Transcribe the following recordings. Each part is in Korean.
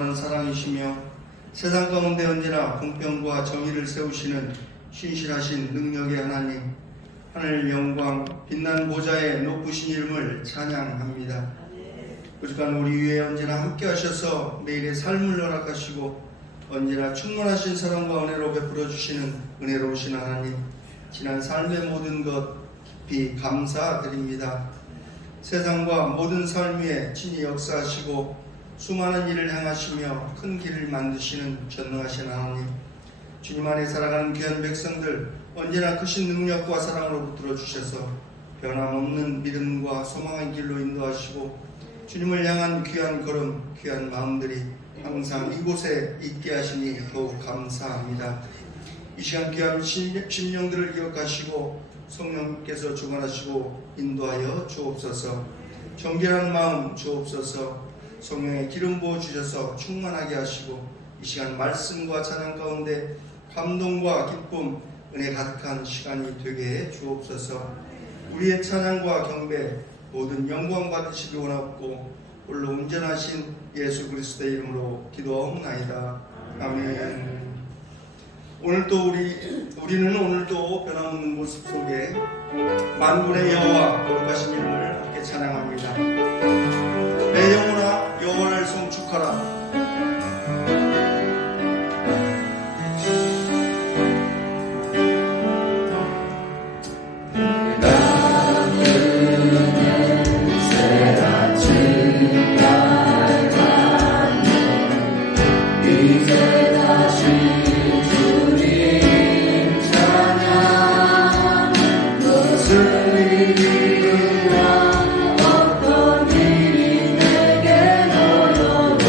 영원한 사랑이시며 세상 가운데 언제나 공평과 정의를 세우시는 신실하신 능력의 하나님, 하늘 영광 빛난 보좌의 높으신 이름을 찬양합니다. 오직간 우리 위에 언제나 함께 하셔서 매일의 삶을 허락하시고 언제나 충만하신 사랑과 은혜로 베풀어 주시는 은혜로우신 하나님, 지난 삶의 모든 것 깊이 감사드립니다. 세상과 모든 삶 위에 친히 역사하시고 수많은 일을 행하시며 큰 길을 만드시는 전능하신 하나님, 주님 안에 살아가는 귀한 백성들 언제나 크신 능력과 사랑으로 붙들어 주셔서 변함없는 믿음과 소망의 길로 인도하시고 주님을 향한 귀한 걸음, 귀한 마음들이 항상 이곳에 있게 하시니 더욱 감사합니다. 이 시간 귀한 심령들을 기억하시고 성령께서 주관하시고 인도하여 주옵소서. 정결한 마음 주옵소서. 성령의 기름 부어 주셔서 충만하게 하시고 이 시간 말씀과 찬양 가운데 감동과 기쁨, 은혜 가득한 시간이 되게 해 주옵소서. 우리의 찬양과 경배 모든 영광 받으시기 원하옵고 홀로 온전하신 예수 그리스도의 이름으로 기도하옵나이다. 아멘. 우리는 오늘도 변함없는 모습 속에 만군의 여호와 거룩하신 이름을 함께 찬양합니다. 내 영혼아 여호와를 송축하라. 어떤 일이 내게 놓여도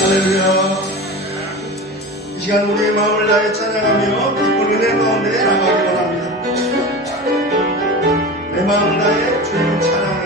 할렐루야. 이 시간 우리의 마음을 다해 찬양하며 기쁜 은혜 가운데 나가기 원합니다. 내 마음 다해 주님 찬양해.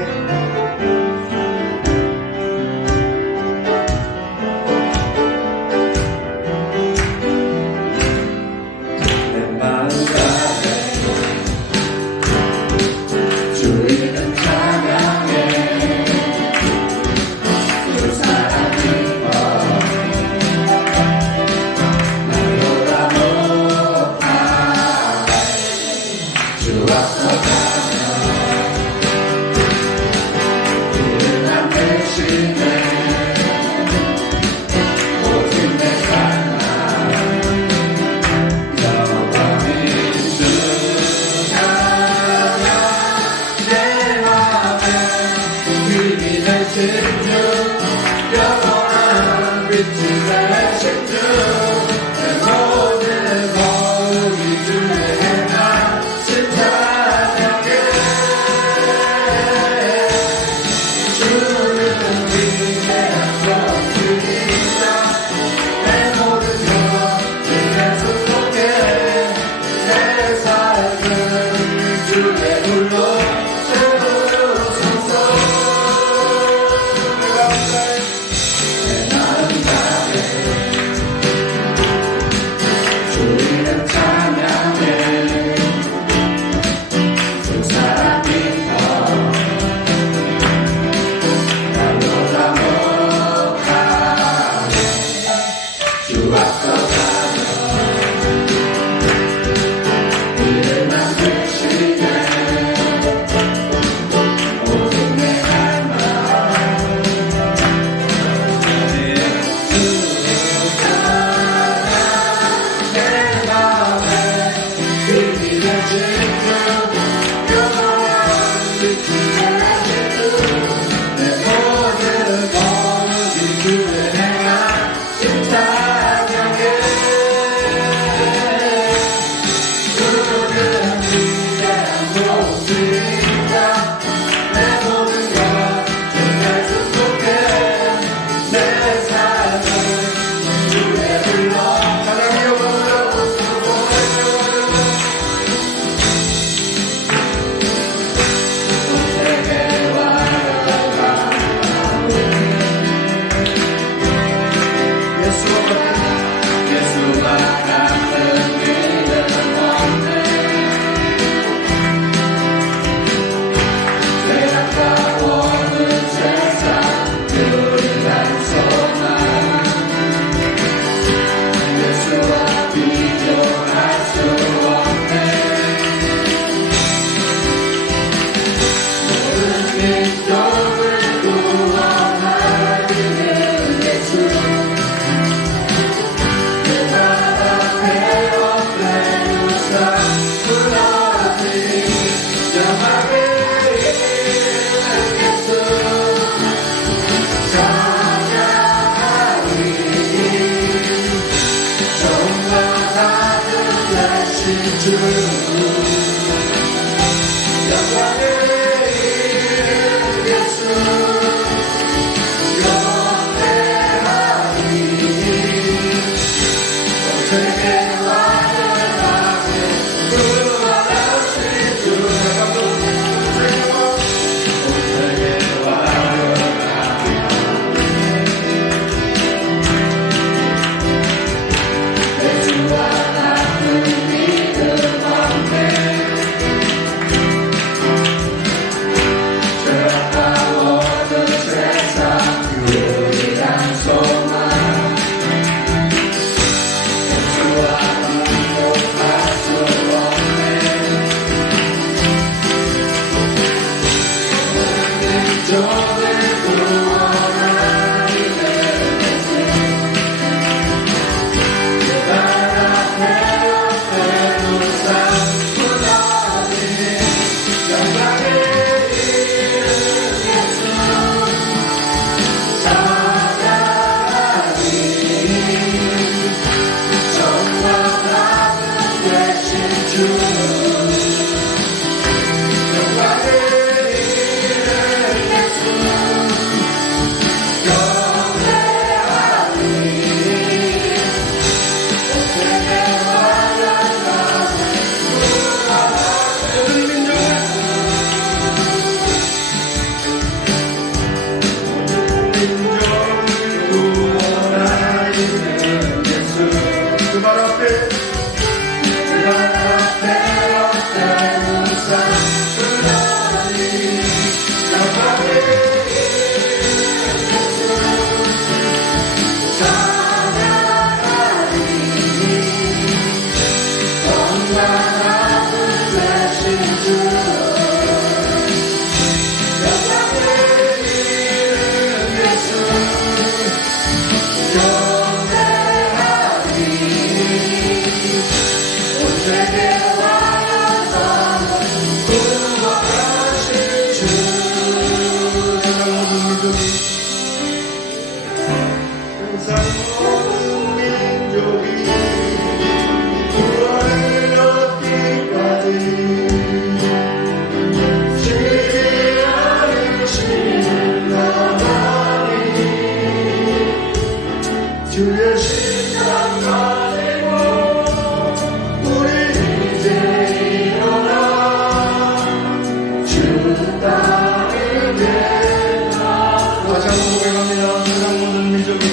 다시 한번 고백합니다. 세상 모든 민족이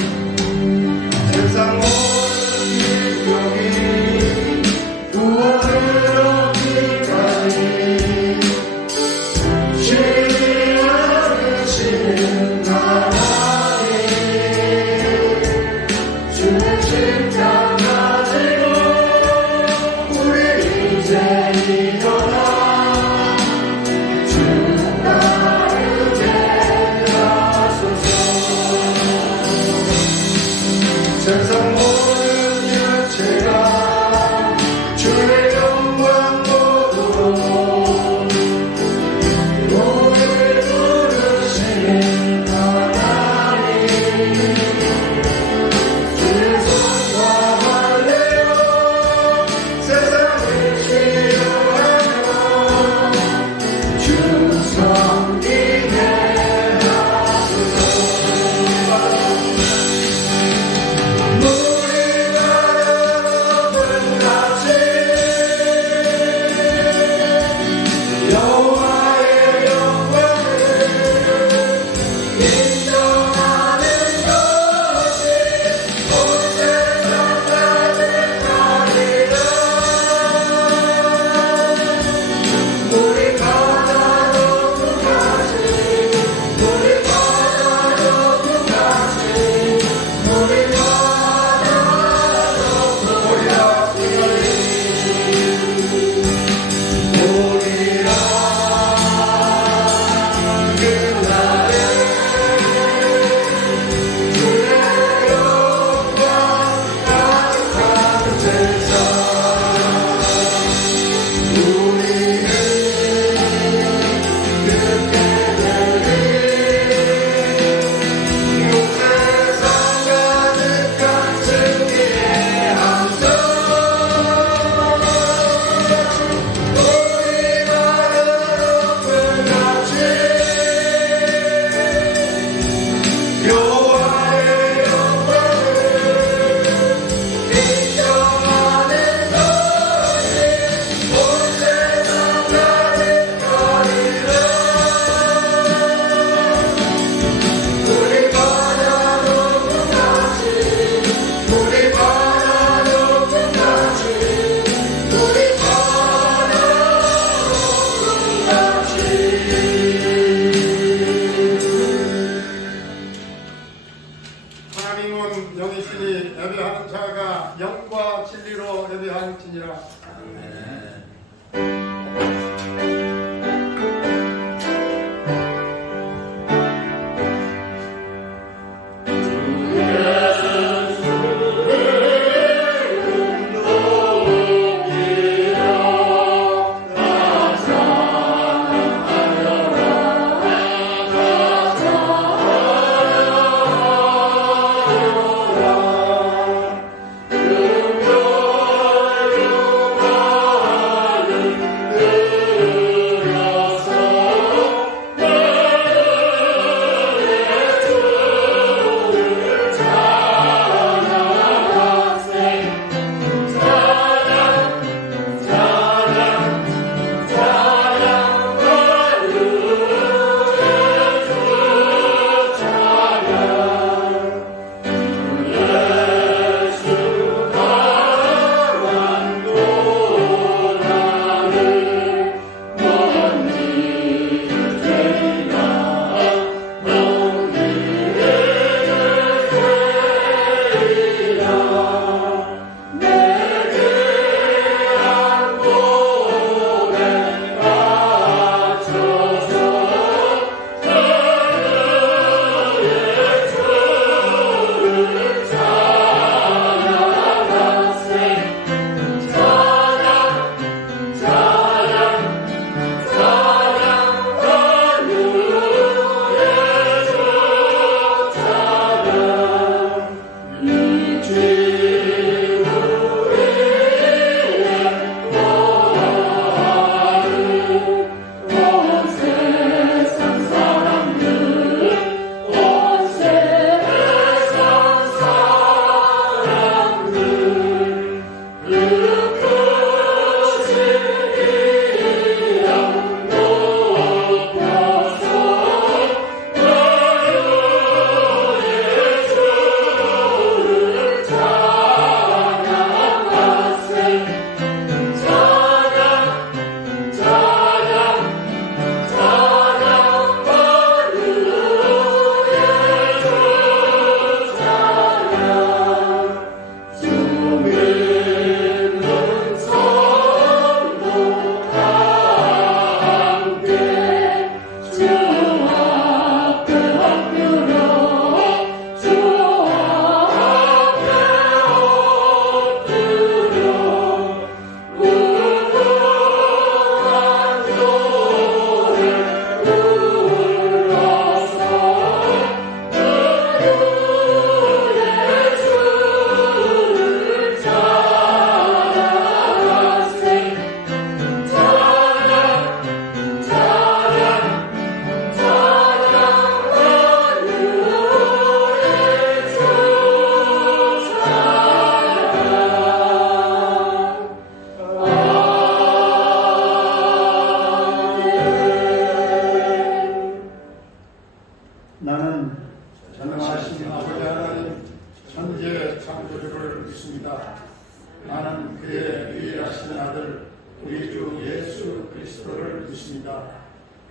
세상 모든 민족이 구원을 얻기까지 지으신 하나님 주의 심장 가지고 우리 이제 일어나 주 따르게 하소서.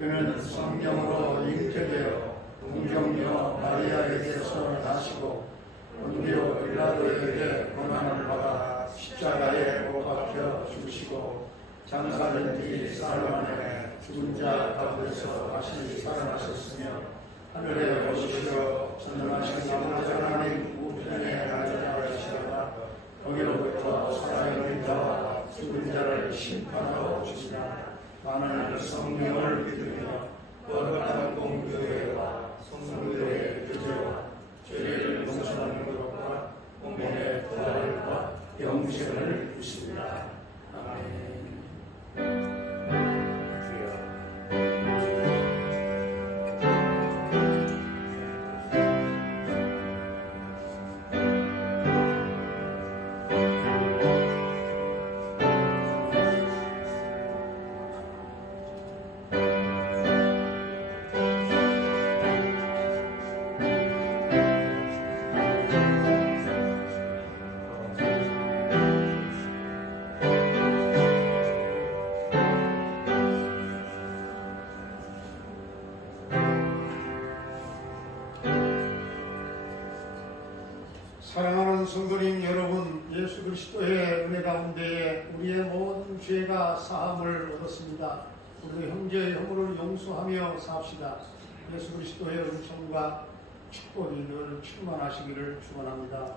그는 성령으로 잉태되어 동정녀 마리아에게서 나시고 본디오 빌라도에게 고난을 받아 십자가에 못 박혀 죽으시고 장사된 뒤 사흘 만에 죽은 자 가운데서 다시 살아나셨으며 하늘에 오르시어 전능하신 아버지 하나님 우편에 앉아 계시다가 거기로부터 살아있는 자와 죽은 자를 심판하러 오시리라. 나는 성령을 믿으며 거룩한 공교회와 성도의 교제와 죄를 용서하는 것과 몸의 부활과 영생을 믿습니다. 아멘. 사랑하는 성도님 여러분, 예수 그리스도의 은혜 가운데에 우리의 모든 죄가 사함을 얻었습니다. 우리 형제의 허물을 용서하며 삽시다. 예수 그리스도의 은총과 축복이 늘 충만하시기를 축원합니다.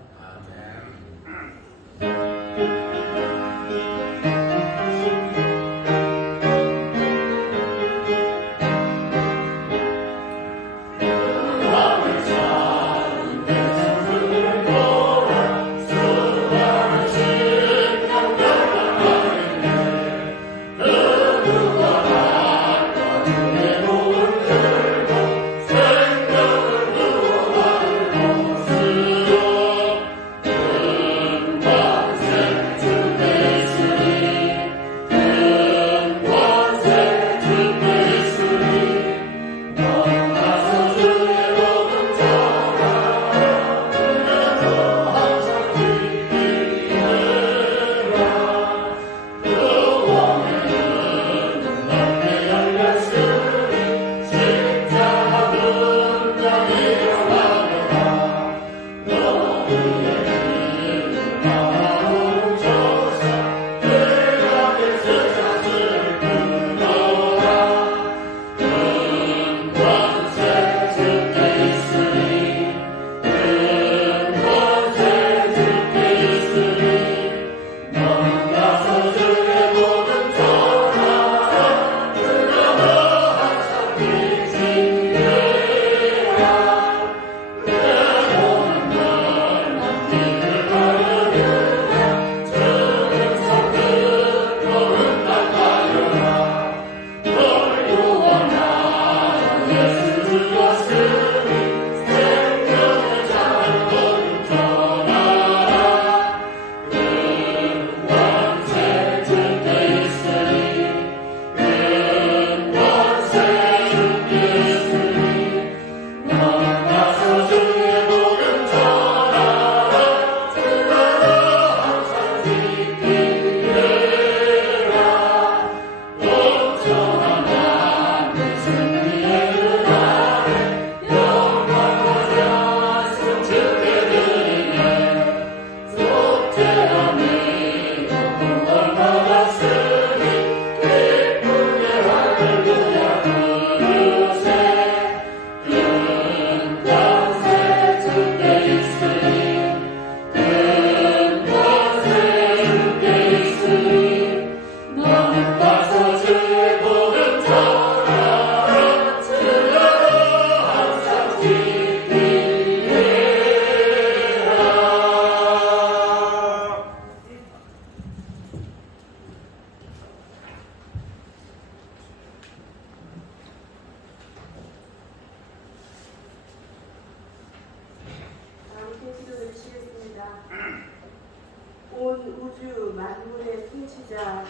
온 우주 만물의 통치자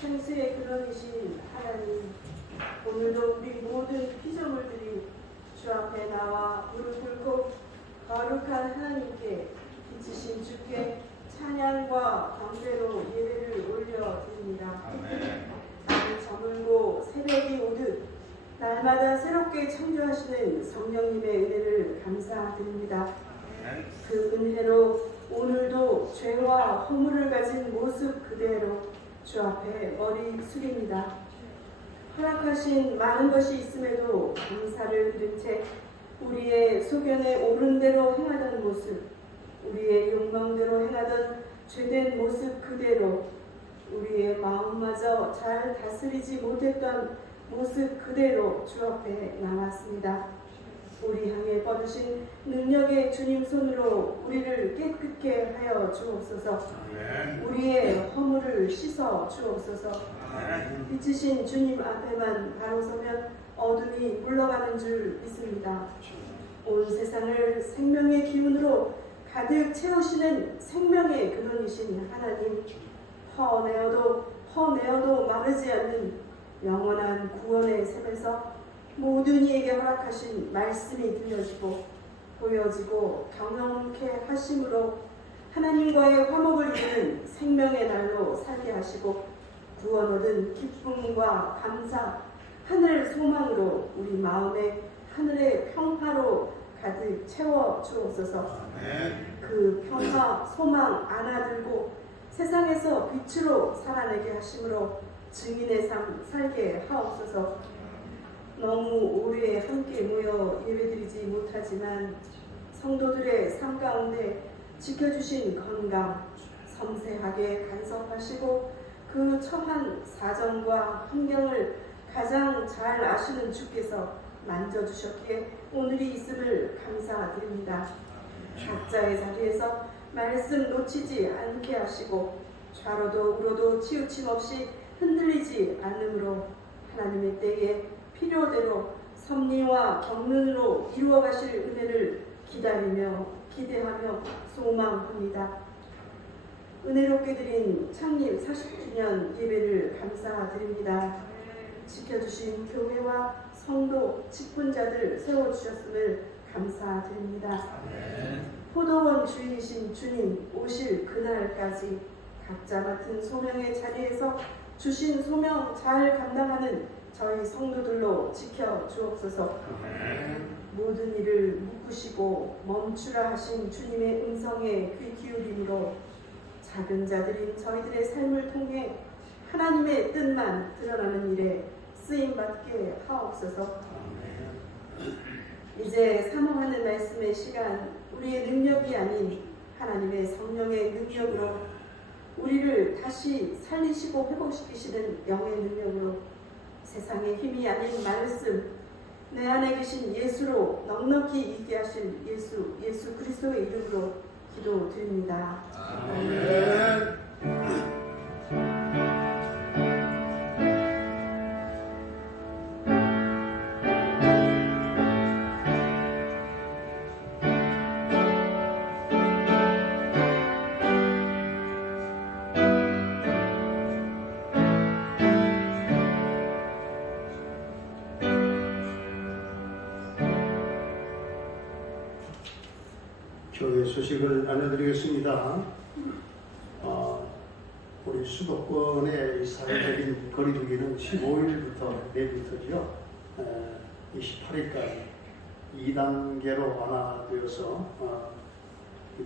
생수의 근원이신 하나님, 오늘도 우리 모든 피조물들이 주 앞에 나와 무릎 꿇고 거룩한 하나님께 빛이신 주께 찬양과 경배로 예배를 올려드립니다. 나를 저물고 새벽이 오듯 나의 창조하시는 성령님의 은혜를 감사드립니다. 그 은혜로 오늘도 죄와 허물을 가진 모습 그대로 주 앞에 머리 숙입니다. 허락하신 많은 것이 있음에도 감사를 드린 채 우리의 소견에 옳은 대로 행하던 모습, 우리의 욕망대로 행하던 죄된 모습 그대로, 우리의 마음마저 잘 다스리지 못했던 모습 그대로 주 앞에 나왔습니다. 우리 향해 뻗으신 능력의 주님 손으로 우리를 깨끗게 하여 주옵소서. 우리의 허물을 씻어 주옵소서. 빛이신 주님 앞에만 바로 서면 어둠이 물러가는 줄 믿습니다. 온 세상을 생명의 기운으로 가득 채우시는 생명의 근원이신 하나님, 퍼내어도 마르지 않는 영원한 구원의 샘에서 모든 이에게 허락하신 말씀이 들려지고 보여지고 경험케 하심으로 하나님과의 화목을 이루는 생명의 날로 살게 하시고 구원 얻은 기쁨과 감사, 하늘 소망으로 우리 마음에 하늘의 평화로 가득 채워 주옵소서. 그 평화, 소망 안아들고 세상에서 빛으로 살아내게 하심으로 증인의 삶 살게 하옵소서. 너무 오래 함께 모여 예배드리지 못하지만 성도들의 삶 가운데 지켜주신 건강 섬세하게 간섭하시고 그 처한 사정과 환경을 가장 잘 아시는 주께서 만져주셨기에 오늘이 있음을 감사드립니다. 각자의 자리에서 말씀 놓치지 않게 하시고 좌로도 우로도 치우침 없이 흔들리지 않으므로 하나님의 때에 필요대로 섭리와 경륜으로 이루어 가실 은혜를 기다리며 기대하며 소망합니다. 은혜롭게 드린 창립 40주년 예배를 감사드립니다. 지켜주신 교회와 성도, 직분자들 세워주셨음을 감사드립니다. 포도원 주인이신 주님 오실 그날까지 각자 맡은 소명의 자리에서 주신 소명 잘 감당하는 저희 성도들로 지켜 주옵소서. 모든 일을 묶으시고 멈추라 하신 주님의 음성에 귀 기울임으로 작은 자들인 저희들의 삶을 통해 하나님의 뜻만 드러나는 일에 쓰임받게 하옵소서. 이제 사모하는 말씀의 시간, 우리의 능력이 아닌 하나님의 성령의 능력으로 우리를 다시 살리시고 회복시키시는 영의 능력으로 세상의 힘이 아닌 말씀, 내 안에 계신 예수로 넉넉히 이기게 하실 예수 그리스도의 이름으로 기도드립니다. 아멘. 교회 소식을 알려드리겠습니다. 우리 수도권의 이 사회적인 거리두기는 15일부터 내일부터지요. 28일까지 2단계로 완화되어서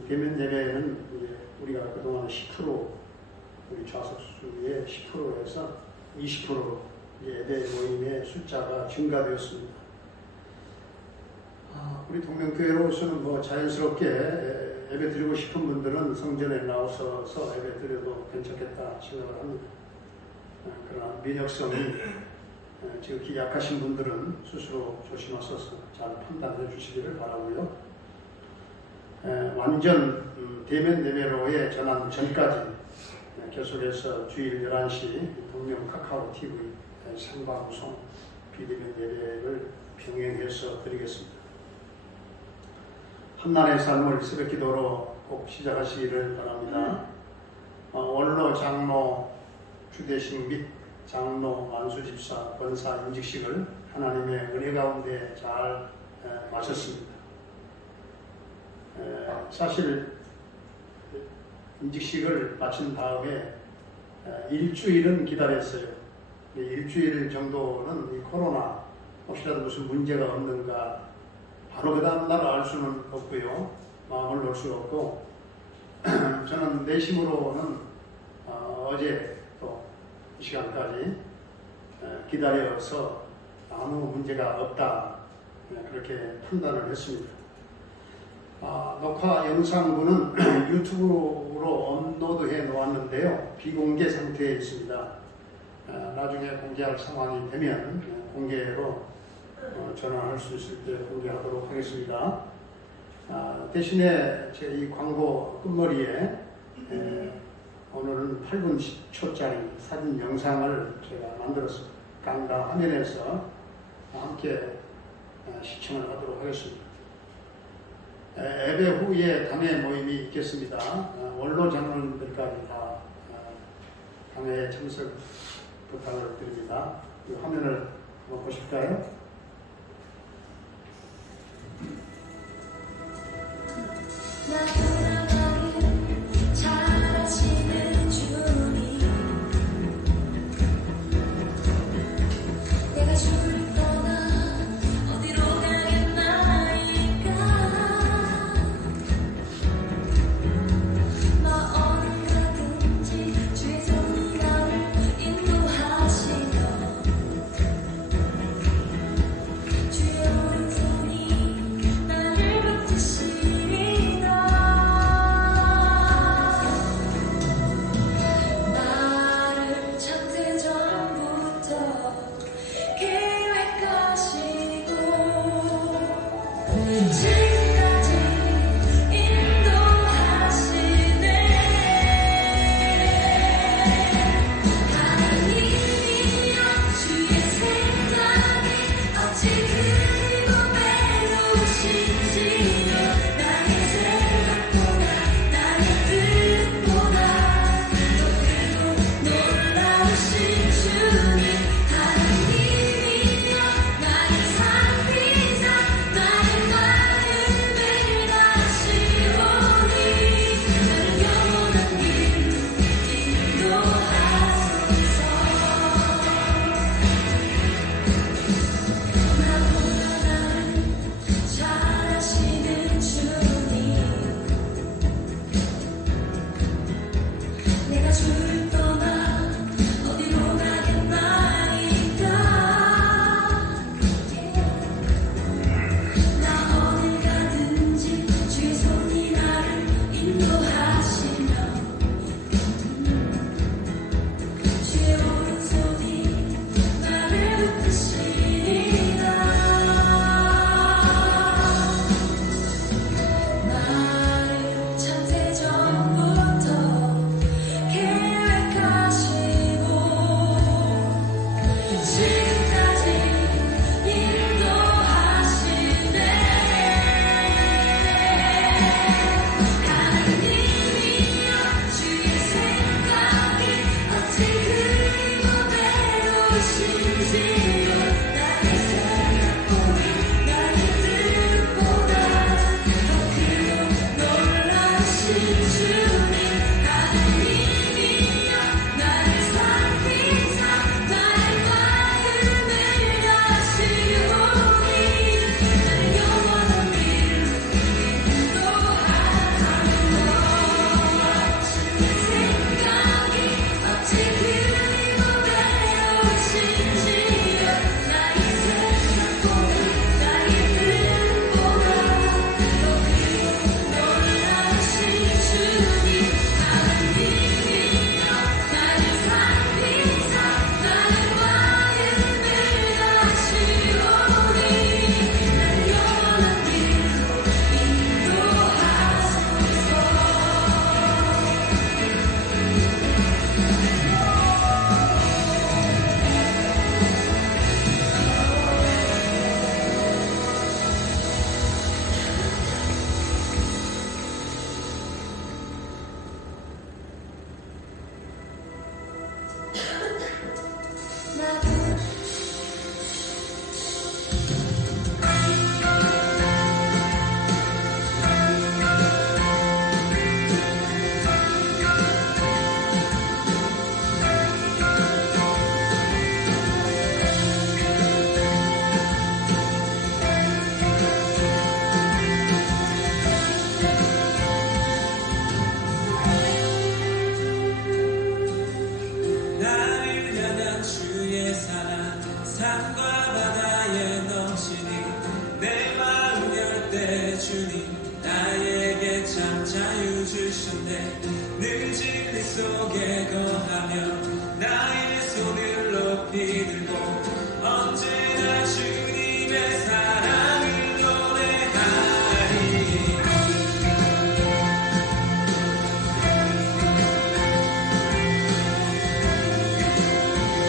대면 예배는 이제 우리가 그동안 10% 우리 좌석수의 10%에서 20% 예배 모임의 숫자가 증가되었습니다. 우리 동명교회로서는 뭐 자연스럽게 예배 드리고 싶은 분들은 성전에 나오셔서 예배 드려도 괜찮겠다 생각을 합니다. 그러나 면역성이 지극히 약하신 분들은 스스로 조심하셔서 잘 판단해 주시기를 바라고요. 완전 대면 예배로의 전환 전까지 계속해서 주일 11시 동명 카카오 TV 생방송 비대면 예배를 병행해서 드리겠습니다. 한날의 삶을 새벽 기도로 꼭 시작하시기를 바랍니다. 원로 장로 주대식 및 장로 만수집사 권사 임직식을 하나님의 은혜 가운데 잘 마쳤습니다. 사실 임직식을 마친 다음에 일주일은 기다렸어요. 일주일 정도는 이 코로나 혹시라도 무슨 문제가 없는가 바로 그 다음날 알 수는 없고요. 마음을 놓을 수 없고 저는 내심으로는 어제 또 이 시간까지 기다려서 아무 문제가 없다 그렇게 판단을 했습니다. 녹화 영상분은 유튜브로 업로드해 놓았는데요. 비공개 상태에 있습니다. 나중에 공개할 상황이 되면 공개로 전환할 수 있을 때 공개하도록 하겠습니다. 대신에 제 이 광고 끝머리에 오늘은 8분 10초짜리 사진 영상을 제가 만들었습니다. 강당 화면에서 함께 시청을 하도록 하겠습니다. 예배 후에 당회 모임이 있겠습니다. 원로 장로님들까지 다 당회에 참석 부탁을 드립니다. 이 화면을 한번 보실까요? 잘하시는 주님 내가 주를 떠나 어디로 가겠나이까 마음 가든지 주의 손이 나를 인도하시며 주의 오른손이 나를 붙드시리라 나를 창세전부터 계획하시고 지금까지 인도하시네 하나님이여 주의 생각이 어찌 크고 배우신지요 나의 생각보다 나의 뜻보다 더 크고 놀라우신 주님 하나님이여 나의 산비자 나의 마음을 때 주님 나에게 참 자유 주셨네. 늘 진리 속에 거하며 나의 손을 높이 들고 언제나 주님의 사랑을 노래하리.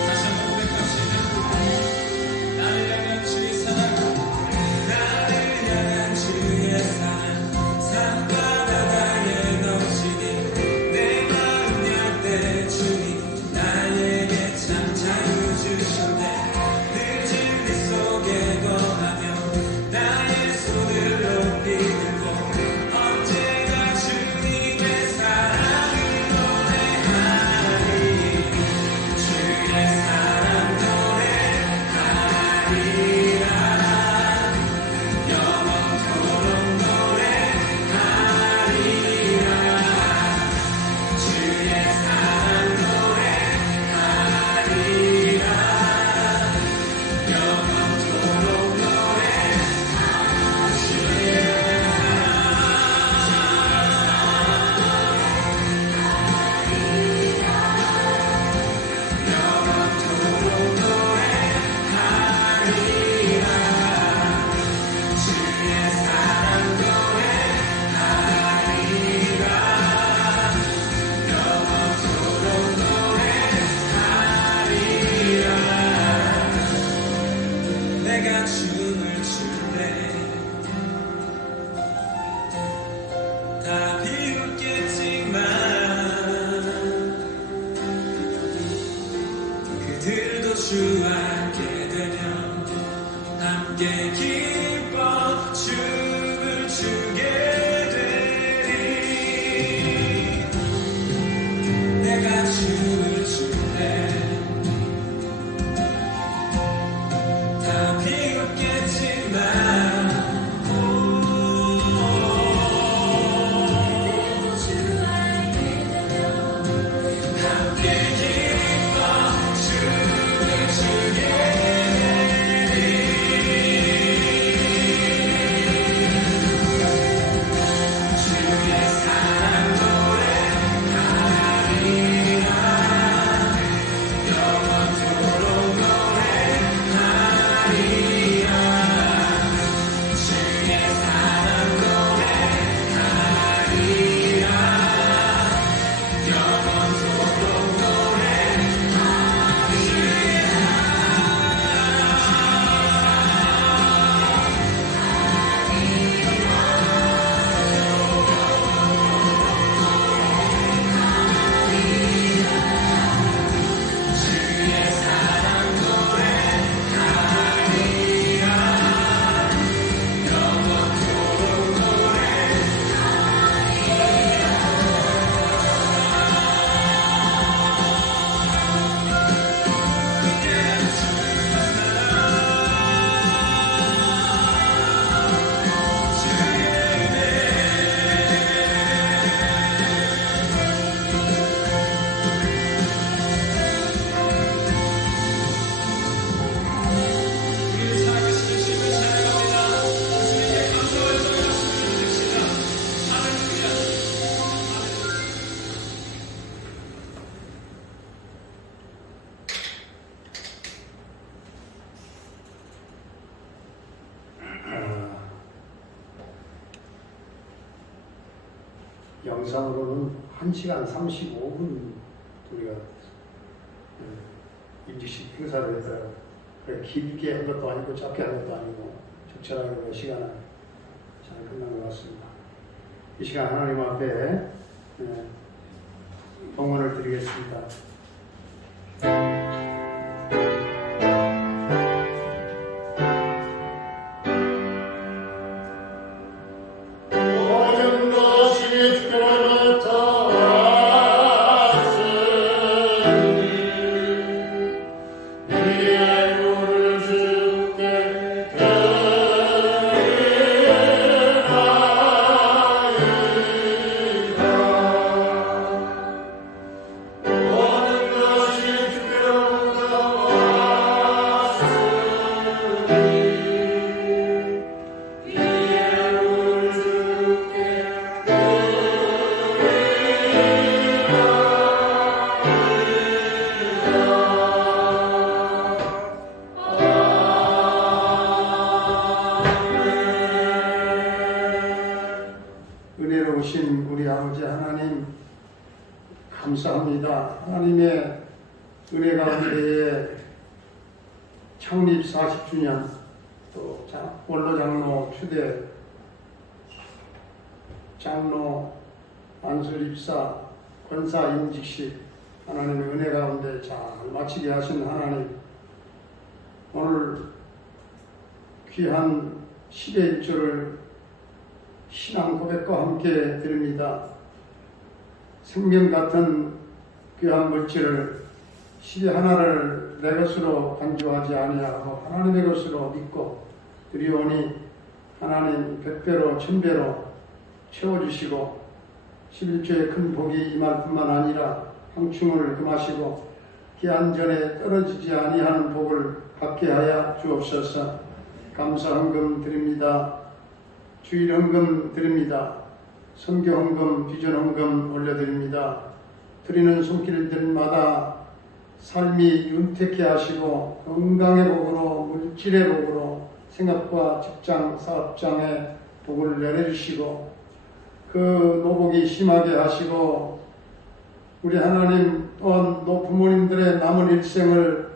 다시 한번 고백합시다. 나를 향한 주의 사랑, 나를 향한 주의 사랑, 산과 바다에 넘치니 내 마음 열 때 주님 나에게 참 자유 주셨네. 늘 진리 속에 거하며 나의 손을 높이 들고 언제나 주님의 사랑을 노래하리. 주의 사랑 노래하리라. 영원토록 노래하리라. 주의 사랑 노래하리라. 영원토록 주의 사랑 노래하리라. 영원토록 노래하리라. 내가 춤을 출래 다 비웃겠지만 그들도 주 알게 되면 함께 기뻐 춤을 추게 되리. 내가 춤을 출래 다 비웃겠지만 그래도 주 알게 되면 함께 기뻐 춤을 추게 되리. 주의 사랑 노래하리라. 영원토록 노래하리라. 주의 사랑 노래하리라. 영원토록 주의 사랑 노래하리라. 영원토록 우리 살아계시는 주님을 찬양합니다. 주님께 감사의 손을 드립시다. 할렐루야. 영상으로는 1시간 35분 우리가 임직식 행사를 했더라고요. 그래, 길게 한 것도 아니고 짧게 한 것도 아니고 적절하게 시간을 잘 끝난 것 같습니다. 이 시간 하나님 앞에 봉헌을 드리겠습니다. 모든 것이 주께로 나타났으니 이 애물을 주께 드리나이다. 모든 것이 주께로 오신 우리 아버지 하나님 감사합니다. 하나님의 은혜 가운데에 창립 40주년 또 원로장로 추대 장로 안수립사 권사 임직식 하나님의 은혜 가운데 잘 마치게 하신 하나님, 오늘 귀한 10의 1조를 신앙 고백과 함께 드립니다. 생명 같은 귀한 물질을 10의 하나를 내 것으로 간주하지 아니하고 하나님의 것으로 믿고 드리오니 하나님 100배로 1000배로 채워주시고 11조의 큰 복이 임할 뿐만 아니라 황충을 금하시고 기한전에 떨어지지 아니하는 복을 받게 하여 주옵소서. 감사 헌금 드립니다. 주일 헌금 드립니다. 선교 헌금, 비전 헌금 올려드립니다. 드리는 손길들마다 삶이 윤택해 하시고 건강의 복으로 물질의 복으로 생업과 직장, 사업장의 복을 내려주시고 그 노복이 심하게 하시고 우리 하나님 또한 부모님들의 남은 일생을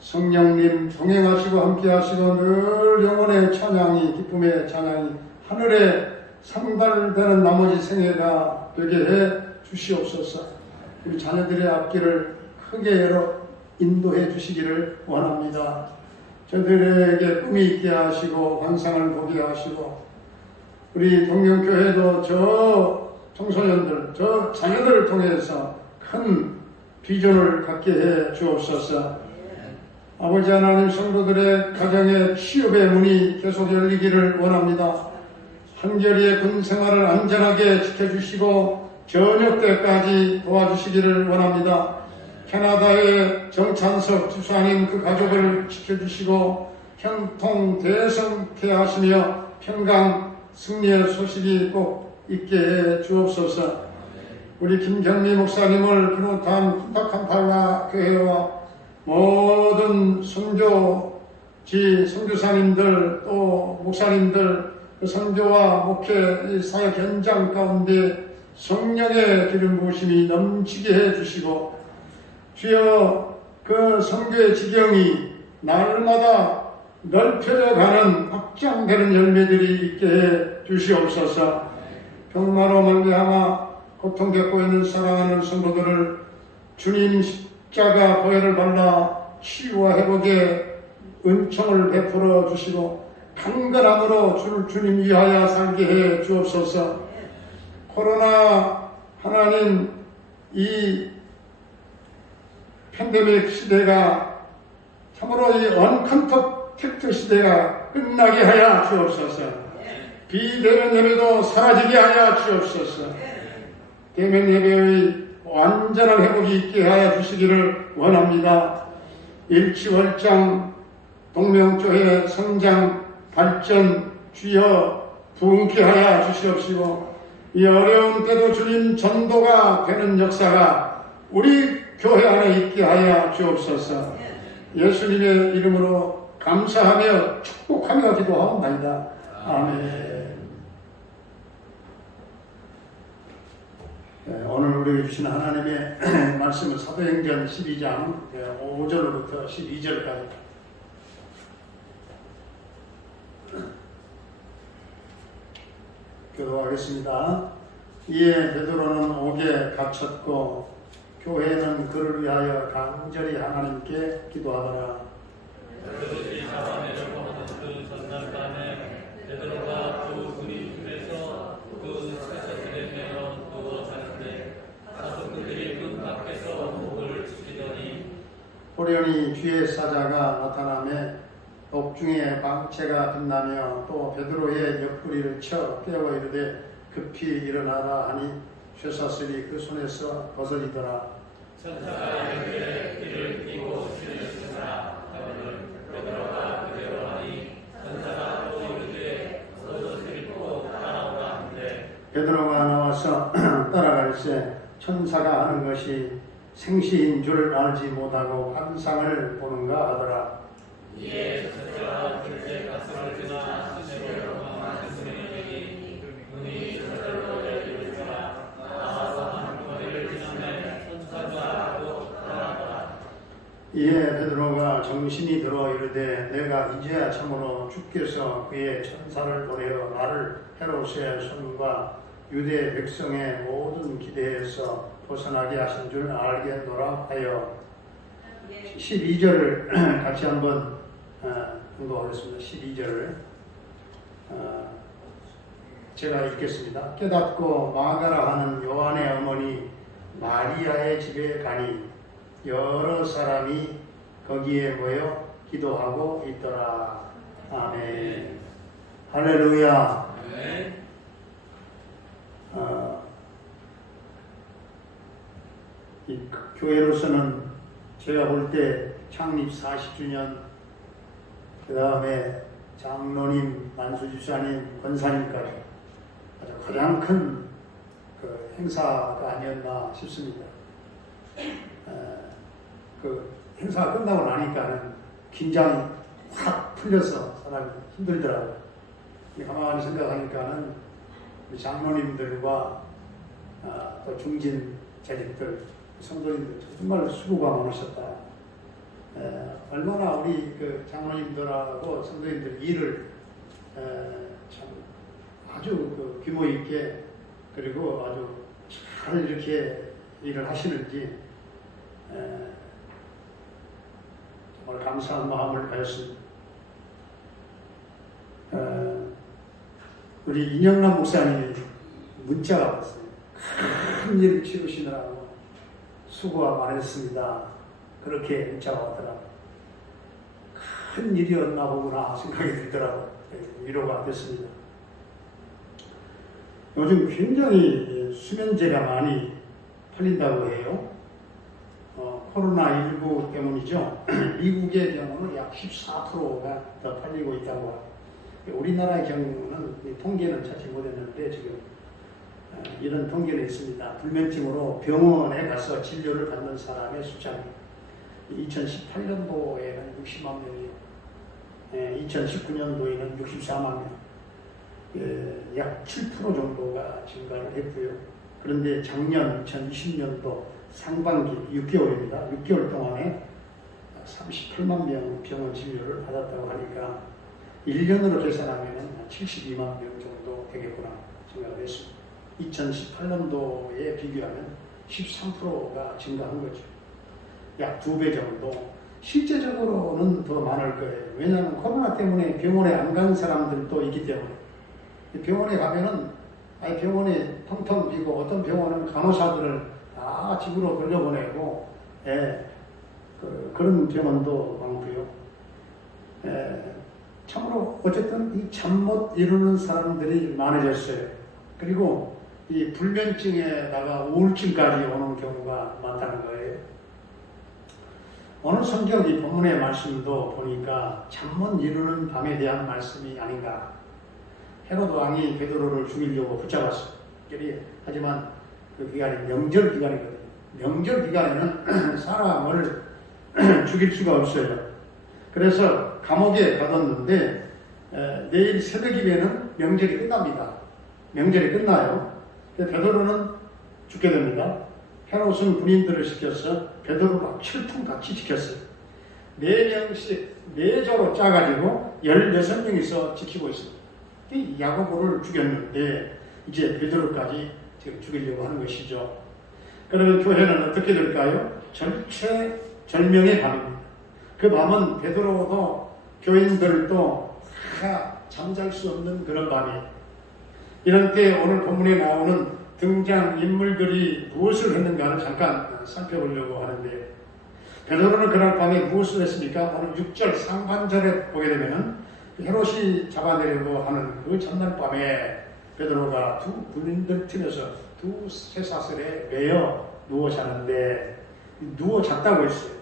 성령님 동행하시고 함께 하시고 늘 영혼의 찬양이 기쁨의 찬양이 하늘에 상달되는 나머지 생애가 되게 해 주시옵소서. 우리 자녀들의 앞길을 크게 열어 인도해 주시기를 원합니다. 저들에게 꿈이 있게 하시고 환상을 보게 하시고 우리 동명교회도 저 청소년들, 저 자녀들을 통해서 큰 비전을 갖게 해 주옵소서. 아버지 하나님, 성도들의 가정의 취업의 문이 계속 열리기를 원합니다. 한결이의 군 생활을 안전하게 지켜주시고 저녁 때까지 도와주시기를 원합니다. 캐나다의 정찬석 주사님 그 가족을 지켜주시고 형통대성케 하시며 평강 승리의 소식이 꼭 있게 해 주옵소서. 우리 김경미 목사님을 비롯한 푸닥한팔라 교회와 모든 선교지 선교사님들 또 목사님들 선교와 목회 사역 현장 가운데 성령의 기름 부으심이 넘치게 해주시고 주여 그 선교의 지경이 날마다 넓혀져 가는 확장되는 열매들이 있게 해 주시옵소서. 병마로 말미암아 고통 겪고 있는 사랑하는 성도들을 주님 십자가 보혈을 발라 치유와 회복의 은총을 베풀어 주시고 강건함으로 주님 위하여 살게 해 주옵소서. 코로나 하나님 이 팬데믹 시대가 참으로 이 언컨택트 시대가 끝나게 하여 주옵소서. 비대면 예배도 사라지게 하여 주옵소서. 대면 예배의 완전한 회복이 있게 하여 주시기를 원합니다. 일치월장 동명교회 성장 발전 주여 부흥케 하여 주시옵시고 이 어려운 때도 주님 전도가 되는 역사가 우리 교회 안에 있게 하여 주옵소서. 예수님의 이름으로 감사하며 축복하며 기도하옵나이다. 아멘. 오늘 우리에게 주신 하나님의 말씀은 사도행전 12장 5절부터 12절까지 교도하겠습니다. 이에 베드로는 옥에 갇혔고 교회는 그를 위하여 간절히 하나님께 기도하더라. 그들이 잡아내려고 하던 그 전날밤에 베드로가 두 그리 중에서 그 쇠사슬에 매어 누워 자는데 다섯 그들이 문 밖에서 목을 지키더니 호련히 주의 사자가 나타나매 옥중에 광채가 빛나며 또 베드로의 옆구리를 쳐 깨워 이르되 급히 일어나라 하니 쇠사슬이 그 손에서 벗어지더라. 천사가 이르되 귀를 뀌고 신으시라 하거늘 베드로가 그대로 하니 천사가 또 이르되 옷을 입고 따라오라 하는데 베드로가 나와서 따라갈새 천사가 하는 것이 생시인 줄 알지 못하고 환상을 보는가 하더라. 이에 천사가 둘째 가슴을 드나 스스로 망한 스승에게 문이 저절로 열리고 이에 베드로가 정신이 들어 이르되 내가 이제야 참으로 주께서 그의 천사를 보내어 나를 헤롯의 손과 유대 백성의 모든 기대에서 벗어나게 하신 줄 알겠노라 하여 12절을 같이 한번 공부하겠습니다. 12절을 제가 읽겠습니다. 깨닫고 마가라 하는 요한의 어머니 마리아의 집에 가니 여러 사람이 거기에 모여 기도하고 있더라. 아멘. 할렐루야. 이 교회로서는 제가 볼 때 창립 40주년, 그 다음에 장로님, 만수집사님, 권사님까지 아주 가장 큰 그 행사가 아니었나 싶습니다. 그 행사가 끝나고 나니까는 긴장이 확 풀려서 사람이 힘들더라고요. 가만히 생각하니까는 우리 장로님들과 또 중진 재직들, 성도님들 정말 수고가 많으셨다. 얼마나 우리 그 장로님들하고 성도님들 일을 참 아주 그 규모 있게 그리고 아주 잘 이렇게 일을 하시는지 정말 감사한 마음을 가졌습니다. 우리 인영남 목사님이 문자가 왔어요. 큰 일을 치르시느라고 수고가 많았습니다. 그렇게 문자가 왔더라고요. 큰 일이었나 보구나 생각이 들더라고요. 위로가 됐습니다. 요즘 굉장히 수면제가 많이 팔린다고 해요. 코로나19 때문이죠. 미국의 경우는 약 14%가 더 팔리고 있다고 합니다. 우리나라의 경우는 통계는 찾지 못했는데 지금 이런 통계는 있습니다. 불면증으로 병원에 가서 진료를 받는 사람의 숫자는 2018년도에는 60만 명이요. 2019년도에는 64만 명. 약 7% 정도가 증가를 했고요. 그런데 작년 2020년도 상반기 6개월입니다. 6개월 동안에 38만 명 병원 진료를 받았다고 하니까 1년으로 계산하면 72만 명 정도 되겠구나 생각을 했습니다. 2018년도에 비교하면 13%가 증가한 거죠. 약 2배 정도. 실제적으로는 더 많을 거예요. 왜냐하면 코로나 때문에 병원에 안 가는 사람들도 있기 때문에. 병원에 가면은 병원이 텅텅 비고 어떤 병원은 간호사들을 다 집으로 돌려보내고 그런 병원도 많고요. 참으로 어쨌든 이 잠 못 이루는 사람들이 많아졌어요. 그리고 이 불면증에다가 우울증까지 오는 경우가 많다는 거예요. 오늘 성경이 본문의 말씀도 보니까 잠 못 이루는 밤에 대한 말씀이 아닌가. 헤로드 왕이 베드로를 죽이려고 붙잡았어요. 하지만 그 기간이 명절 기간이거든요. 명절 기간에는 사람을 죽일 수가 없어요. 그래서 감옥에 가뒀는데 내일 새벽이면 명절이 끝납니다. 명절이 끝나요. 베드로는 죽게 됩니다. 헤롯은 군인들을 시켜서 베드로를 철통같이 지켰어요. 4명씩 4조로 짜가지고 16명이서 지키고 있습니다. 이 야고보를 죽였는데 이제 베드로까지 지금 죽이려고 하는 것이죠. 그러면 교회는 어떻게 될까요? 절체절명의 밤입니다. 그 밤은 베드로도 교인들도 다 잠잘 수 없는 그런 밤이에요. 이런 때 오늘 본문에 나오는 등장인물들이 무엇을 했는가를 잠깐 살펴보려고 하는데 베드로는 그날 밤에 무엇을 했습니까? 오늘 6절 상반절에 보게 되면 헤롯이 잡아내려고 하는 그 전날 밤에 베드로가 두 군인들 틈에서 두 쇠사슬에 매여 누워 자는데 누워 잤다고 했어요.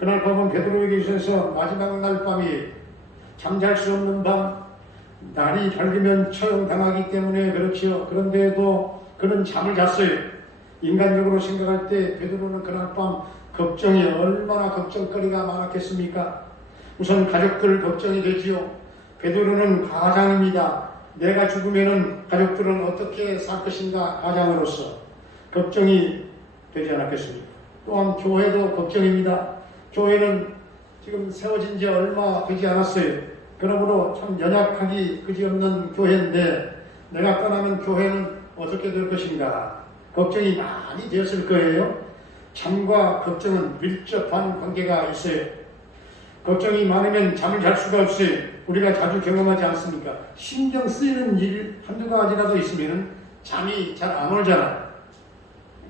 그날 밤은 베드로에게 있어서 마지막 날 밤이 잠잘 수 없는 밤, 날이 밝으면 처형당하기 때문에 그렇지요. 그런데도 그는 잠을 잤어요. 인간적으로 생각할 때 베드로는 그날 밤 걱정이 얼마나 걱정거리가 많았겠습니까? 우선 가족들 걱정이 되지요. 베드로는 가장입니다. 내가 죽으면 가족들은 어떻게 살 것인가 가장으로서 걱정이 되지 않았겠습니까? 또한 교회도 걱정입니다. 교회는 지금 세워진 지 얼마 되지 않았어요. 그러므로 참 연약하기 그지없는 교회인데 내가 떠나면 교회는 어떻게 될 것인가 걱정이 많이 되었을 거예요. 잠과 걱정은 밀접한 관계가 있어요. 걱정이 많으면 잠을 잘 수가 없어요. 우리가 자주 경험하지 않습니까? 신경 쓰이는 일 한두 가지라도 있으면 잠이 잘 안 오잖아요.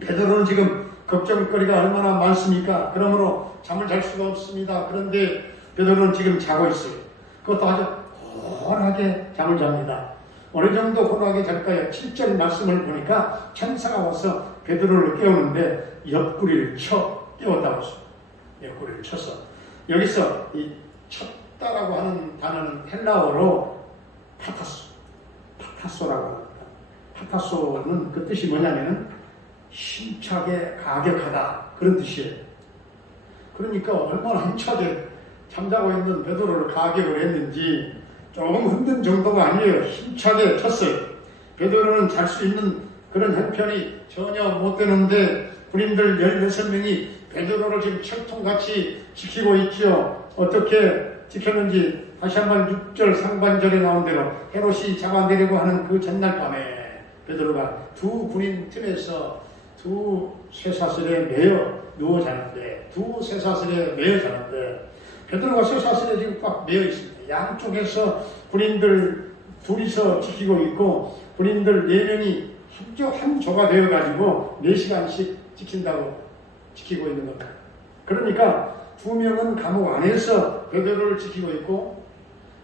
베드로는 지금 걱정거리가 얼마나 많습니까? 그러므로 잠을 잘 수가 없습니다. 그런데 베드로는 지금 자고 있어요. 그것도 아주 곤하게 잠을 잡니다. 어느 정도 곤하게 잘까요? 7절 말씀을 보니까 천사가 와서 베드로를 깨우는데 옆구리를 쳐 깨웠다고 했어요. 옆구리를 쳤어. 여기서 이 쳤다라고 하는 단어는 헬라어로 파타소라고 합니다. 파타소는 그 뜻이 뭐냐면 힘차게 가격하다 그런 뜻이에요. 그러니까 얼마나 힘차게 잠자고 있는 베드로를 가격을 했는지 조금 흔든 정도가 아니에요. 힘차게 쳤어요. 베드로는 잘 수 있는 그런 형편이 전혀 못 되는데 군인들 16명이 베드로를 지금 철통같이 지키고 있죠. 어떻게 지켰는지 다시 한번 6절 상반절에 나온 대로 헤롯이 잡아내려고 하는 그 전날 밤에 베드로가 두 군인 틈에서 두 쇠사슬에 매여 누워 자는데 베드로가 쇠사슬에 지금 꽉 매여 있습니다. 양쪽에서 군인들 둘이서 지키고 있고 군인들 4명이 한 조가 되어가지고 4시간씩 지키고 있는 겁니다. 그러니까 2명은 감옥 안에서 베드로를 지키고 있고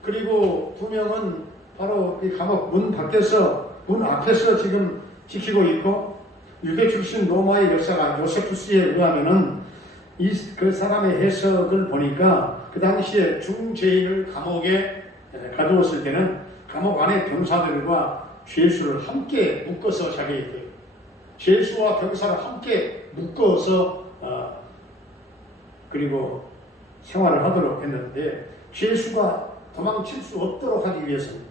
그리고 2명은 바로 이 감옥 문 앞에서 지금 지키고 있고 유대 출신 로마의 역사가 요세푸스에 의하면은 그 사람의 해석을 보니까 그 당시에 중죄인을 감옥에 가두었을 때는 감옥 안에 병사들과 죄수를 함께 묶어서 자기에게 돼요. 죄수와 병사를 함께 묶어서 그리고 생활을 하도록 했는데 죄수가 도망칠 수 없도록 하기 위해서입니다.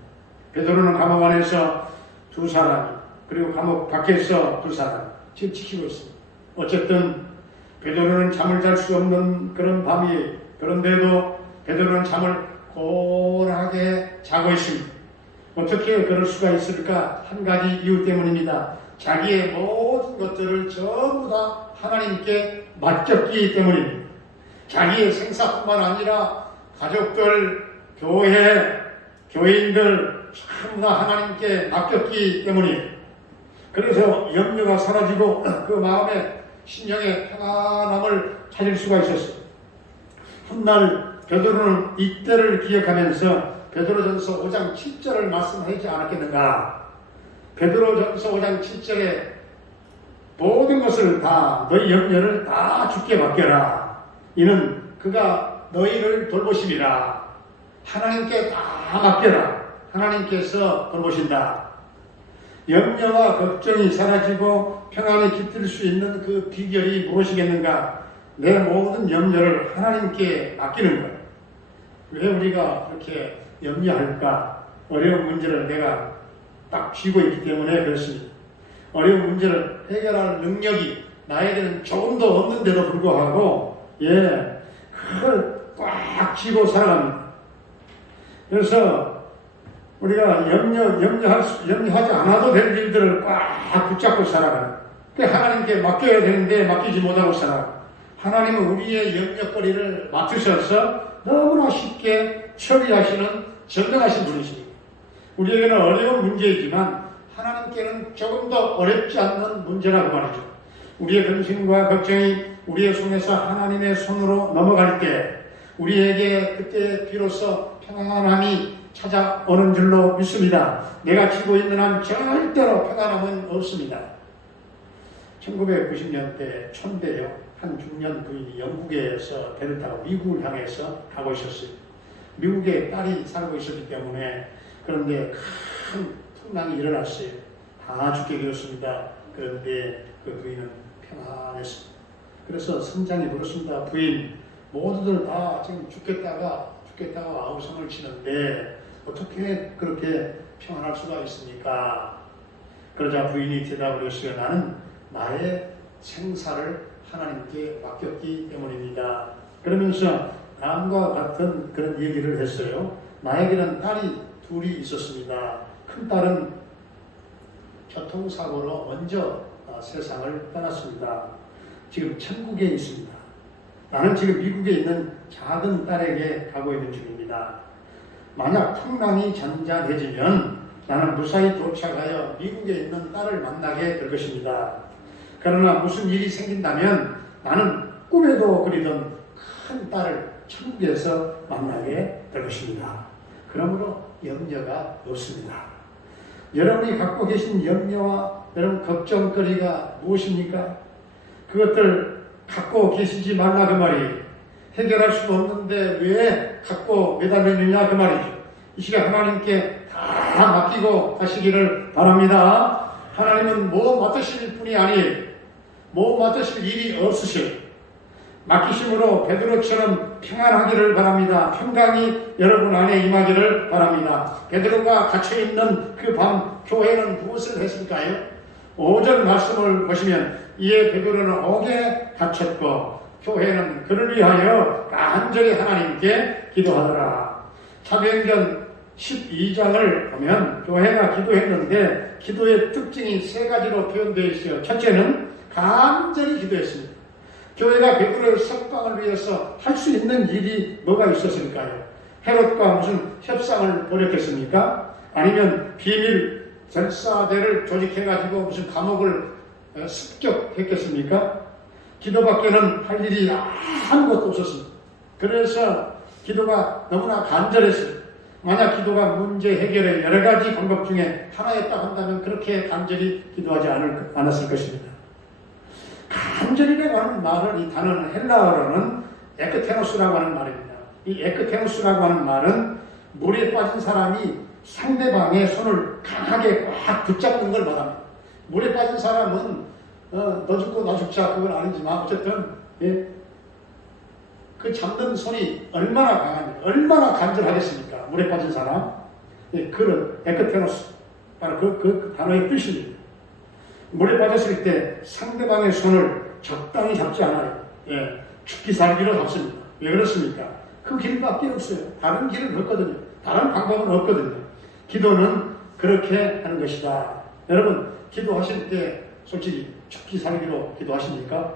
베드로는 감옥 안에서 2사람 그리고 감옥 밖에서 2사람 지금 지키고 있습니다. 어쨌든 베드로는 잠을 잘 수 없는 그런 밤이에요. 그런데도 베드로는 잠을 고라하게 자고 있습니다. 어떻게 그럴 수가 있을까? 한 가지 이유 때문입니다. 자기의 모든 것들을 전부 다 하나님께 맡겼기 때문입니다. 자기의 생사뿐만 아니라 가족들, 교회, 교인들 전부 다 하나님께 맡겼기 때문이에요. 그래서 염려가 사라지고 그 마음에 신령의 평안함을 찾을 수가 있었어요. 훗날 베드로는 이때를 기억하면서 베드로전서 5장 7절을 말씀하지 않았겠는가? 베드로전서 5장 7절에 모든 것을 다 너희 염려를 다 주께 맡겨라. 이는 그가 너희를 돌보심이라. 하나님께 다 맡겨라. 하나님께서 돌보신다. 염려와 걱정이 사라지고 평안이 깃들 수 있는 그 비결이 무엇이겠는가? 내 모든 염려를 하나님께 맡기는 거예요. 왜 우리가 그렇게 염려할까? 어려운 문제를 내가 딱 쥐고 있기 때문에 그렇습니다. 어려운 문제를 해결할 능력이 나에게는 조금도 없는데도 불구하고 그걸 꽉 쥐고 살아갑니다. 그래서 우리가 염려하지 않아도 될 일들을 꽉 붙잡고 살아가는 하나님께 맡겨야 되는데 맡기지 못하고 살아가는 하나님은 우리의 염려거리를 맡으셔서 너무나 쉽게 처리하시는 전능하신 분이십니다. 우리에게는 어려운 문제이지만 하나님께는 조금 더 어렵지 않는 문제라고 말이죠. 우리의 근심과 걱정이 우리의 손에서 하나님의 손으로 넘어갈 때 우리에게 그때 비로소 평안함이 찾아오는 줄로 믿습니다. 내가 지고 있는 한 절대로 평안함은 없습니다. 1990년대 촌대요. 한 중년 부인이 영국에서 배를 타고 미국을 향해서 가고 있었어요. 미국에 딸이 살고 있었기 때문에 그런데 큰 풍랑이 일어났어요. 다 죽게 되었습니다. 그런데 그 부인은 평안했습니다. 그래서 선장이 물었습니다. 부인, 모두들 다 지금 죽겠다가 아우성을 치는데 어떻게 그렇게 평안할 수가 있습니까? 그러자 부인이 대답을 했어요. 나는 나의 생사를 하나님께 맡겼기 때문입니다. 그러면서 다음과 같은 그런 얘기를 했어요. 나에게는 딸이 둘이 있었습니다. 큰 딸은 교통사고로 먼저 세상을 떠났습니다. 지금 천국에 있습니다. 나는 지금 미국에 있는 작은 딸에게 가고 있는 중입니다. 만약 풍랑이 잔잔해지면 나는 무사히 도착하여 미국에 있는 딸을 만나게 될 것입니다. 그러나 무슨 일이 생긴다면 나는 꿈에도 그리던 큰 딸을 천국에서 만나게 될 것입니다. 그러므로 염려가 없습니다. 여러분이 갖고 계신 염려와 여러분 걱정거리가 무엇입니까? 그것들 갖고 계시지 말라 그 말이에요. 해결할 수도 없는데 왜 갖고 매달리느냐 그 말이죠. 이 시간 하나님께 다 맡기고 하시기를 바랍니다. 하나님은 뭐 맡으실 분이 아니에요. 뭐 맡으실 일이 없으셔요. 맡기심으로 베드로처럼 평안하기를 바랍니다. 평강이 여러분 안에 임하기를 바랍니다. 베드로가 갇혀있는 그 밤 교회는 무엇을 했을까요? 5절 말씀을 보시면 이에 베드로는 옥에 갇혔고 교회는 그를 위하여 간절히 하나님께 기도하더라. 사도행전 12장을 보면 교회가 기도했는데 기도의 특징이 세 가지로 표현되어 있어요. 첫째는 간절히 기도했습니다. 교회가 베드로의 석방을 위해서 할 수 있는 일이 뭐가 있었을까요? 헤롯과 무슨 협상을 벌였겠습니까? 아니면 비밀 절사대를 조직해가지고 무슨 감옥을 습격했겠습니까? 기도밖에는 할 일이 아무것도 없었습니다. 그래서 기도가 너무나 간절했어요. 만약 기도가 문제 해결의 여러 가지 방법 중에 하나였다 한다면 그렇게 간절히 기도하지 않았을 것입니다. 간절이라고 하는 말을 이 단어는 헬라어로는 에크테노스라고 하는 말입니다. 이 에크테노스라고 하는 말은 물에 빠진 사람이 상대방의 손을 강하게 꽉 붙잡는 걸 말합니다. 물에 빠진 사람은 너 죽고 나 죽자 그건 아니지만 어쨌든 예, 그 잡는 손이 얼마나 강한지 얼마나 간절하겠습니까? 물에 빠진 사람 예, 그런 에크테노스 바로 그 단어의 뜻입니다. 물에 빠졌을 때 상대방의 손을 적당히 잡지 않아요. 예, 죽기 살기로 잡습니다. 왜 그렇습니까? 그 길밖에 없어요. 다른 길은 없거든요. 다른 방법은 없거든요. 기도는 그렇게 하는 것이다. 여러분 기도하실 때 솔직히 죽기 살기로 기도하십니까?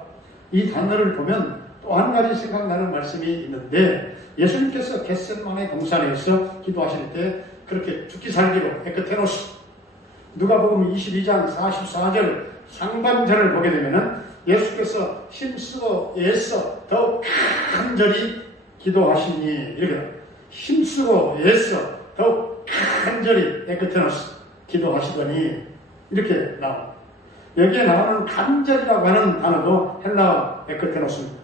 이 단어를 보면 또 한 가지 생각나는 말씀이 있는데 예수님께서 겟세마네 동산에서 기도하실 때 그렇게 죽기 살기로 에크테노스 누가복음 22장 44절 상반절을 보게 되면은 예수께서 힘쓰고 애써 더욱 간절히 기도하시니 이렇게 힘쓰고 애써 더욱 간절히 에크테노스 기도하시더니 이렇게 나옵니다. 여기에 나오는 간절이라고 하는 단어도 헬라어 에크테노스입니다.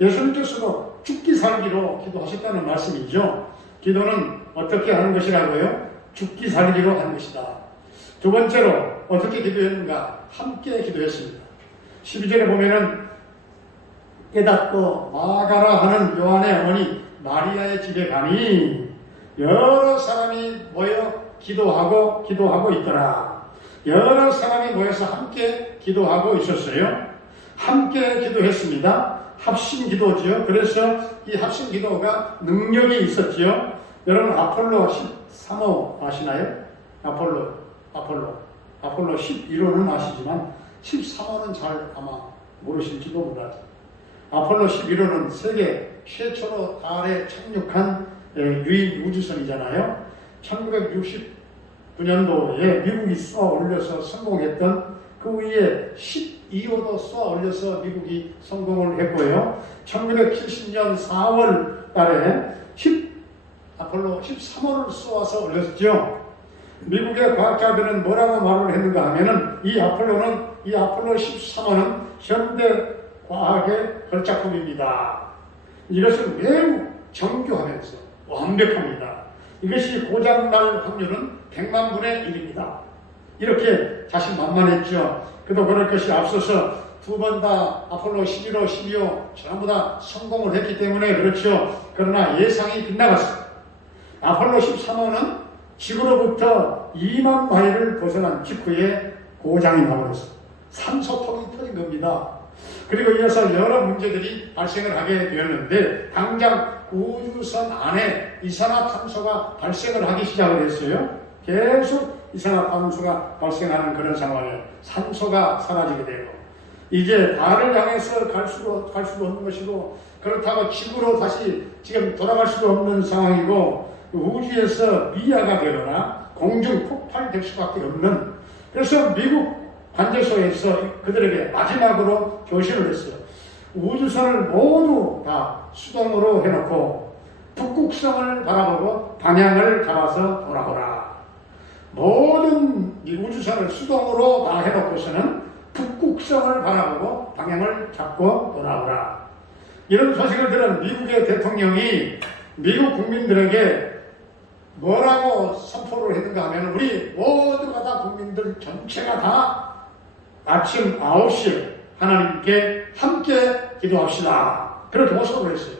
예수님께서도 죽기 살기로 기도하셨다는 말씀이죠. 기도는 어떻게 하는 것이라고요? 죽기 살기로 하는 것이다. 두 번째로 어떻게 기도했는가? 함께 기도했습니다. 12절에 보면은 깨닫고 나아가라 하는 요한의 어머니 마리아의 집에 가니 여러 사람이 모여 기도하고 있더라. 여러 사람이 모여서 함께 기도하고 있었어요. 함께 기도했습니다. 합심 기도지요. 그래서 이 합심 기도가 능력이 있었지요. 여러분 아폴로 13호 아시나요? 아폴로 11호는 아시지만 13호는 잘 아마 모르실지도 몰라요. 아폴로 11호는 세계 최초로 달에 착륙한 유인 우주선이잖아요. 1969년도에 미국이 쏘아 올려서 성공했던 그 위에 12호도 쏘아 올려서 미국이 성공을 했고요. 1970년 4월 달에 아폴로 13호를 쏘아서 올렸죠. 미국의 과학자들은 뭐라고 말을 했는가 하면은 이 아폴로 13호는 현대 과학의 걸작품입니다. 이것은 매우 정교하면서 완벽합니다. 이것이 고장날 확률은 100만 분의 1입니다. 이렇게 자신만만했죠. 그도 그럴 것이 앞서서 두 번 다 아폴로 11호, 12호 전부 다 성공을 했기 때문에 그렇죠. 그러나 예상이 빗나갔습니다. 아폴로 13호는 지구로부터 2만 마일을 벗어난 직후에 고장이 나버렸어요. 산소통이 터진 겁니다. 그리고 이어서 여러 문제들이 발생을 하게 되었는데 당장 우주선 안에 이산화탄소가 발생을 하기 시작을 했어요. 계속 이산화탄소가 발생하는 그런 상황에 산소가 사라지게 되고 이제 달을 향해서 갈 수도 없는 것이고 그렇다고 지구로 다시 지금 돌아갈 수도 없는 상황이고 우주에서 미아가 되거나 공중 폭발될 수밖에 없는 그래서 미국 관제소에서 그들에게 마지막으로 교신을 했어요. 우주선을 모두 다 수동으로 해놓고 북극성을 바라보고 방향을 잡아서 돌아오라. 모든 이 우주선을 수동으로 다 해놓고서는 북극성을 바라보고 방향을 잡고 돌아오라. 이런 소식을 들은 미국의 대통령이 미국 국민들에게 뭐라고 선포를 했는가 하면 우리 모두가 다 국민들 전체가 다 아침 9시에 하나님께 함께 기도합시다. 그렇게 호소를 했어요.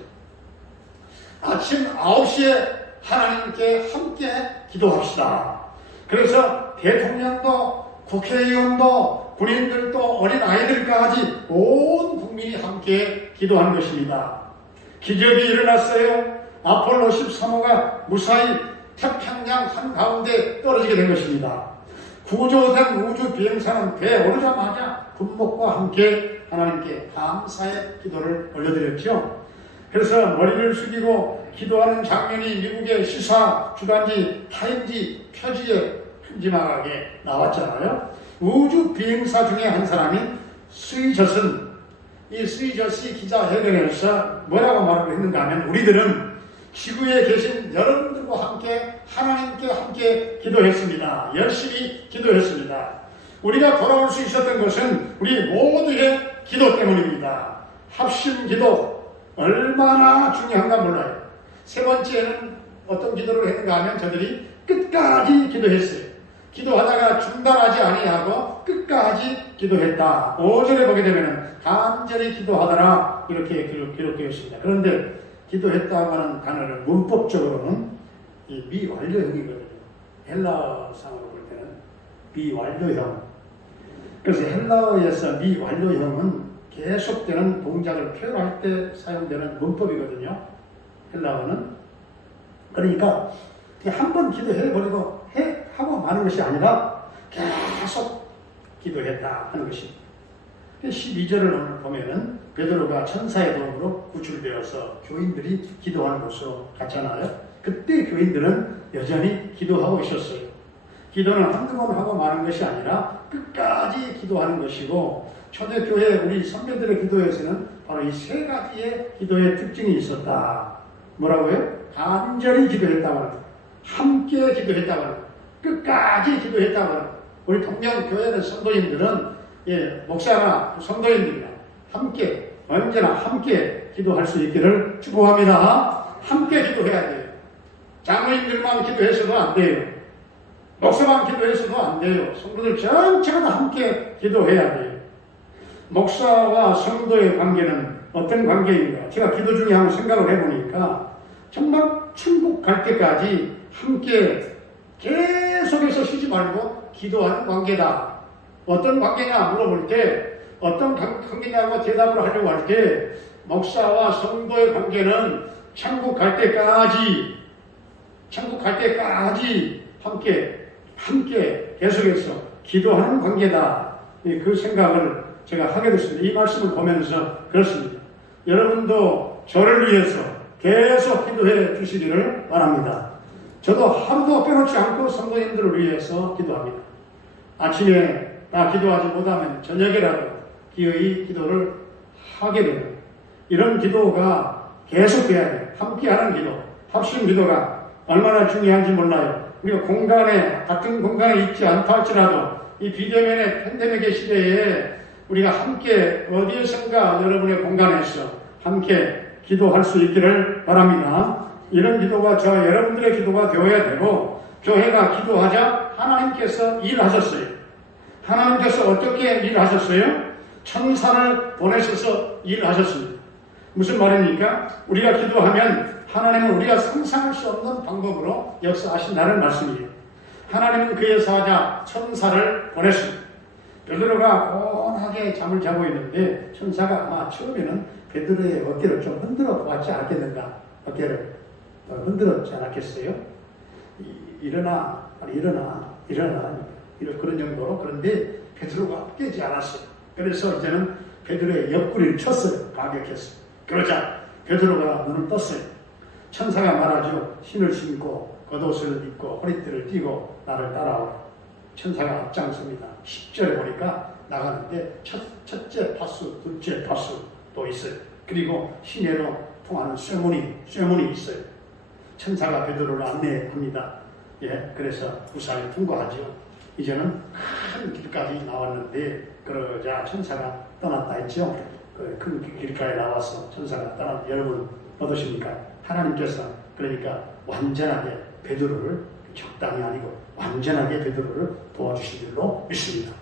아침 9시에 하나님께 함께 기도합시다. 그래서 대통령도 국회의원도 군인들도 어린아이들까지 온 국민이 함께 기도한 것입니다. 기적이 일어났어요. 아폴로 13호가 무사히 태평양 한가운데 떨어지게 된 것입니다. 구조된 우주 비행사는 배에 오르자마자 군목과 함께 하나님께 감사의 기도를 올려드렸죠. 그래서 머리를 숙이고 기도하는 장면이 미국의 시사 주간지 타임지 표지에 큼지막하게 나왔잖아요. 우주 비행사 중에 한 사람이 스위젓은 이 스위젓이 기자회견에서 뭐라고 말을 했는가 하면 우리들은 지구에 계신 여러분들과 함께 하나님께 함께 기도했습니다. 열심히 기도했습니다. 우리가 돌아올 수 있었던 것은 우리 모두의 기도 때문입니다. 합심 기도 얼마나 중요한가 몰라요. 세 번째는 어떤 기도를 했는가 하면 저들이 끝까지 기도했어요. 기도하다가 중단하지 아니하고 끝까지 기도했다. 5절에 보게 되면 간절히 기도하더라 이렇게 기록되어 있습니다. 그런데 기도했다고 하는 단어는 문법적으로는 이 미완료형이거든요. 헬라상으로 볼 때는 미완료형. 그래서 헬라어에서 미완료형은 계속되는 동작을 표현할 때 사용되는 문법이거든요. 헬라어는. 그러니까 한 번 기도해버리고 하고 마는 것이 아니라 계속 기도했다 하는 것입니다. 12절을 오늘 보면은 베드로가 천사의 도움으로 구출되어서 교인들이 기도하는 것으로 갔잖아요. 그때 교인들은 여전히 기도하고 있었어요. 기도는 한두 번 하고 마는 것이 아니라 끝까지 기도하는 것이고 초대교회 우리 선배들의 기도에서는 바로 이 세 가지의 기도의 특징이 있었다. 뭐라고요? 간절히 기도했다고 합니다. 함께 기도했다고 합니다. 끝까지 기도했다고 합니다. 우리 동명교회의 성도님들은 목사나 성도님들이나 함께 언제나 함께 기도할 수 있기를 축복합니다. 함께 기도해야 돼요. 장로님들만 기도해서도 안 돼요. 목사만 기도해서도 안 돼요. 성도들 전체가 다 함께 기도해야 돼요. 목사와 성도의 관계는 어떤 관계인가? 제가 기도 중에 한번 생각을 해보니까 정말 천국 갈 때까지 함께 계속해서 쉬지 말고 기도하는 관계다. 어떤 관계냐 물어볼 때 어떤 관계냐고 대답을 하려고 할 때 목사와 성도의 관계는 천국 갈 때까지 함께 계속해서 기도하는 관계다. 그 생각을 제가 하게 됐습니다. 이 말씀을 보면서 그렇습니다. 여러분도 저를 위해서 계속 기도해 주시기를 바랍니다. 저도 하루도 빼놓지 않고 성도님들을 위해서 기도합니다. 아침에 다 기도하지 못하면 저녁에라도 기어이 기도를 하게 됩니다. 이런 기도가 계속돼야 돼요. 함께하는 기도, 합심 기도가 얼마나 중요한지 몰라요. 우리가 같은 공간에 있지 않다 할지라도 이 비대면의 팬데믹의 시대에 우리가 함께 어디에선가 여러분의 공간에서 함께 기도할 수 있기를 바랍니다. 이런 기도가 여러분들의 기도가 되어야 되고 교회가 기도하자 하나님께서 일하셨어요. 하나님께서 어떻게 일하셨어요? 천사를 보내셔서 일하셨습니다. 무슨 말입니까? 우리가 기도하면 하나님은 우리가 상상할 수 없는 방법으로 역사하신다는 말씀이에요. 하나님은 그의 사자 천사를 보냈습니다. 베드로가 곤하게 잠을 자고 있는데 천사가 아마 처음에는 베드로의 어깨를 좀 흔들어 보았지 않겠는가? 어깨를 흔들었지 않았겠어요? 일어나, 이런 그런 정도로. 그런데 베드로가 깨지 않았어요. 그래서 이제는 베드로의 옆구리를 쳤어요. 가격했어요. 그러자 베드로가 눈을 떴어요. 천사가 말하죠. 신을 신고 겉옷을 입고 허리띠를 띠고 나를 따라오라. 천사가 앞장섭니다. 10절에 보니까 나가는데 첫째 파수, 둘째 파수도 있어요. 그리고 시내로 통하는 쇠문이 있어요. 천사가 베드로를 안내합니다. 예, 그래서 무사히 통과하죠. 이제는 큰 길까지 나왔는데 그러자 천사가 떠났다 했죠. 그 큰 길가에 나와서 천사가 떠났다. 여러분 어떠십니까? 하나님께서 그러니까 완전하게 베드로를 적당히 아니고 완전하게 베드로를 도와주신 줄로 믿습니다.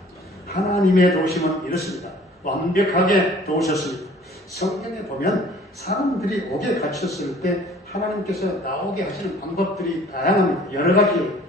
하나님의 도우심은 이렇습니다. 완벽하게 도우셨습니다. 성경에 보면 사람들이 옥에 갇혔을 때 하나님께서 나오게 하시는 방법들이 다양합니다. 여러 가지.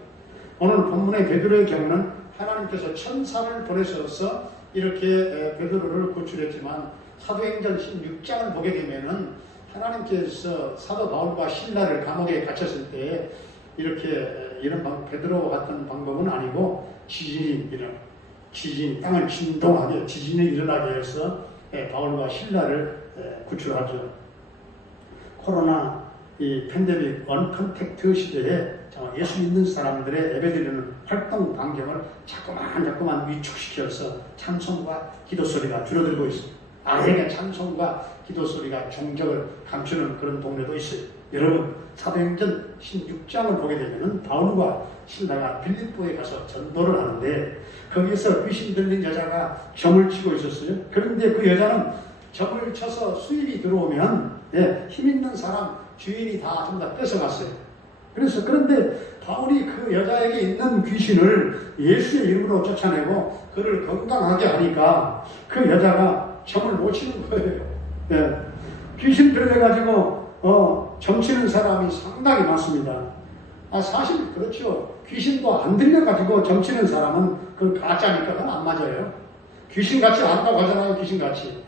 오늘 본문의 베드로의 경우는 하나님께서 천사를 보내셔서 이렇게 베드로를 구출했지만 사도행전 16장을 보게 되면은 하나님께서 사도 바울과 신라를 감옥에 갇혔을 때 이렇게 이런 베드로와 같은 방법은 아니고 지진이 땅을 진동하게 지진이 일어나게 해서 바울과 신라를 구출하죠. 코로나 이 팬데믹 언컨택트 시대에 예수 믿는 사람들의 예배드리는 활동 반경을 자꾸만 위축시켜서 찬송과 기도 소리가 줄어들고 있습니다. 아예 찬송과 기도 소리가 종적을 감추는 그런 동네도 있어요. 여러분 사도행전 16장을 보게 되면 바울과 신라가 빌립보에 가서 전도를 하는데 거기에서 귀신 들린 여자가 점을 치고 있었어요. 그런데 그 여자는 점을 쳐서 수입이 들어오면 힘 있는 사람 주인이 다 전부 다 뺏어갔어요. 그런데 바울이 그 여자에게 있는 귀신을 예수의 이름으로 쫓아내고 그를 건강하게 하니까 그 여자가 점을 못 치는 거예요. 귀신 들려가지고 점치는 사람이 상당히 많습니다. 사실 그렇죠. 귀신도 안 들려가지고 점치는 사람은 그 가짜니까 그건 안 맞아요. 귀신같이 안다고 하잖아요. 귀신같이.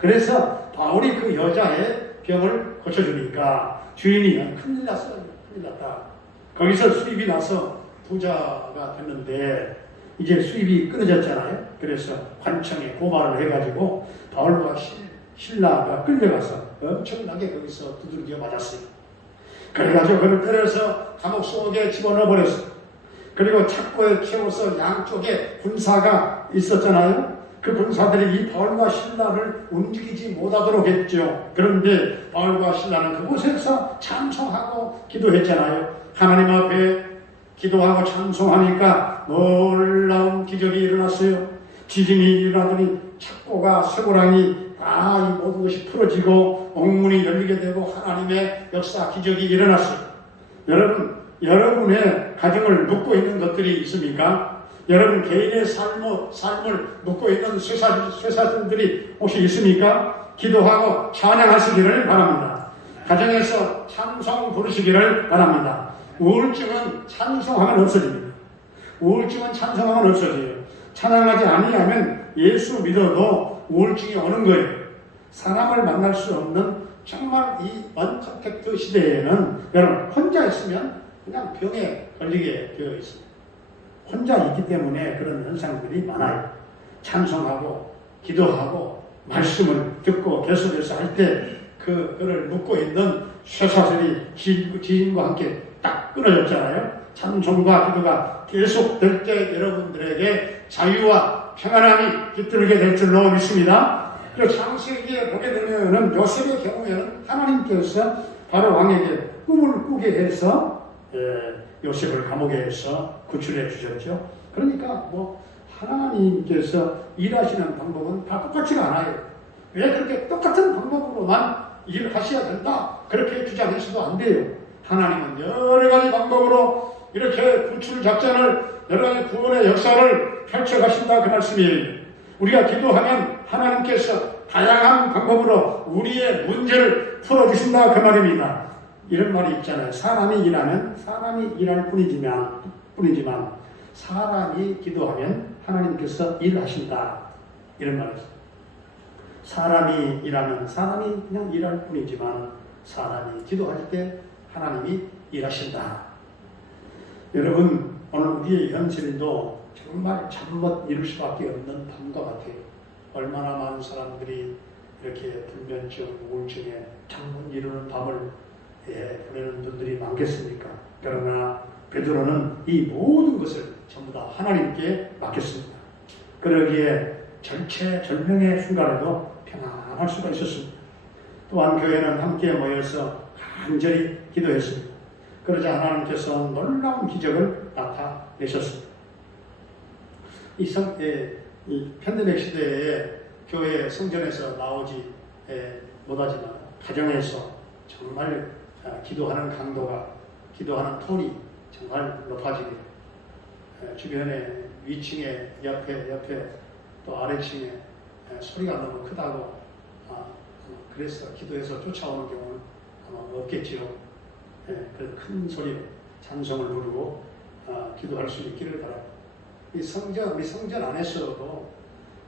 그래서 바울이 그 여자의 병을 고쳐주니까 주인이 큰일 났다. 거기서 수입이 나서 부자가 됐는데 이제 수입이 끊어졌잖아요. 그래서 관청에 고발을 해가지고 바울과 신라가 끌려가서 엄청나게 거기서 두들겨 맞았어요. 그래가지고 그를 때려서 감옥 속에 집어넣어 버렸어요. 그리고 착고에 채워서 양쪽에 군사가 있었잖아요. 그 군사들이 이 바울과 신라를 움직이지 못하도록 했죠. 그런데 바울과 신라는 그곳에서 찬송하고 기도했잖아요. 하나님 앞에 기도하고 찬송하니까 놀라운 기적이 일어났어요. 지진이 일어나더니 착고가 쇠고랑이 다 이 모든 것이 풀어지고 옥문이 열리게 되고 하나님의 역사 기적이 일어났어요. 여러분의 가정을 묻고 있는 것들이 있습니까? 여러분 개인의 삶을 묻고 있는 쇠사슬들이 혹시 있습니까? 기도하고 찬양하시기를 바랍니다. 가정에서 찬송 부르시기를 바랍니다. 우울증은 찬송하면 없어집니다. 우울증은 찬송하면 없어져요. 찬양하지 아니하면 예수 믿어도 우울증이 오는 거예요. 사람을 만날 수 없는 정말 이 언컨택트 시대에는 여러분 혼자 있으면 그냥 병에 걸리게 되어 있습니다. 혼자 있기 때문에 그런 현상들이 많아요. 찬송하고 기도하고 말씀을 듣고 계속해서 할 때 그를 묻고 있는 쇠사슬이 지진과 함께 딱 끊어졌잖아요. 찬송과 기도가 계속될 때 여러분들에게 자유와 평안함이 깃들게 될 줄로 믿습니다. 그리고 창세기에 보게 되면은 요셉의 경우에는 하나님께서 바로 왕에게 꿈을 꾸게 해서 요셉을 감옥에서 구출해 주셨죠. 그러니까 하나님께서 일하시는 방법은 다 똑같지가 않아요. 왜 그렇게 똑같은 방법으로만 일을 하셔야 된다 그렇게 주장해서도 안 돼요. 하나님은 여러 가지 방법으로 이렇게 구출 작전을 여러 가지 구원의 역사를 펼쳐가신다 그 말씀이에요. 우리가 기도하면 하나님께서 다양한 방법으로 우리의 문제를 풀어주신다 그 말입니다. 이런 말이 있잖아요. 사람이 일하면 사람이 일할 뿐이지만 사람이 기도하면 하나님께서 일하신다. 이런 말이죠. 사람이 일하면 사람이 그냥 일할 뿐이지만 사람이 기도할 때 하나님이 일하신다. 여러분, 오늘 우리의 현실도 정말 잠못 이룰 수밖에 없는 밤과 같아요. 얼마나 많은 사람들이 이렇게 불면증, 우울증에 잠못 이루는 밤을 보내는 분들이 많겠습니까? 그러나 베드로는 이 모든 것을 전부 다 하나님께 맡겼습니다. 그러기에 절체절명의 순간에도 평안할 수가 있었습니다. 또한 교회는 함께 모여서 간절히 기도했습니다. 그러자 하나님께서 놀라운 기적을 나타내셨습니다. 이 팬데믹 시대에 교회 성전에서 나오지 못하지만 가정에서 정말 기도하는 강도가, 기도하는 톤이 정말 높아지게, 주변에 위층에 옆에 또 아래층에 소리가 너무 크다고 그래서 기도해서 쫓아오는 경우는 아마 없겠지요. 그래서 큰 소리로 찬송을 부르고 기도할 수 있기를 바랍니다. 우리 성전 안에서도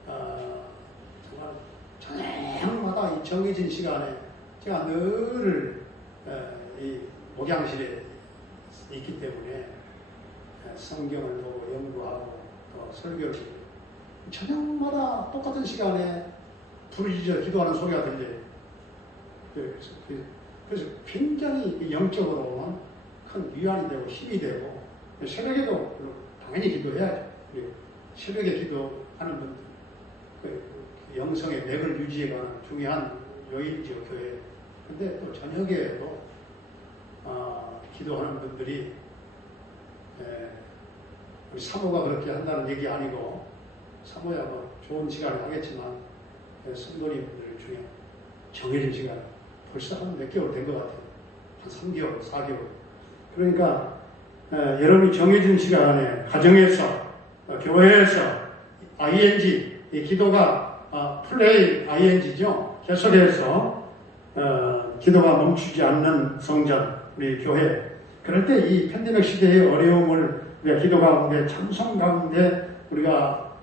정말 저녁마다 이 정해진 시간에 제가 늘 이 목양실에 있기 때문에 성경을 보고 연구하고 또 설교를 저녁마다 똑같은 시간에 부르짖어 기도하는 소리가 들려요. 그래서 굉장히 영적으로는 큰 위안이 되고 힘이 되고, 새벽에도 당연히 기도해야죠. 새벽에 기도하는 분들, 영성의 맥을 유지해가는 중요한 요인이죠, 교회. 근데 또 저녁에도 기도하는 분들이, 우리 사모가 그렇게 한다는 얘기 아니고, 사모야 뭐 좋은 시간을 하겠지만, 성도님들 중에 정해진 시간, 벌써 한 몇 개월 된 것 같아요. 한 3개월, 4개월. 그러니까 여러분이 정해진 시간에 가정에서, 교회에서 ING, 이 기도가 플레이 ING죠. 계속해서 기도가 멈추지 않는 성전, 우리 교회. 그럴 때 이 팬데믹 시대의 어려움을 우리가 기도 가운데, 찬송 가운데 우리가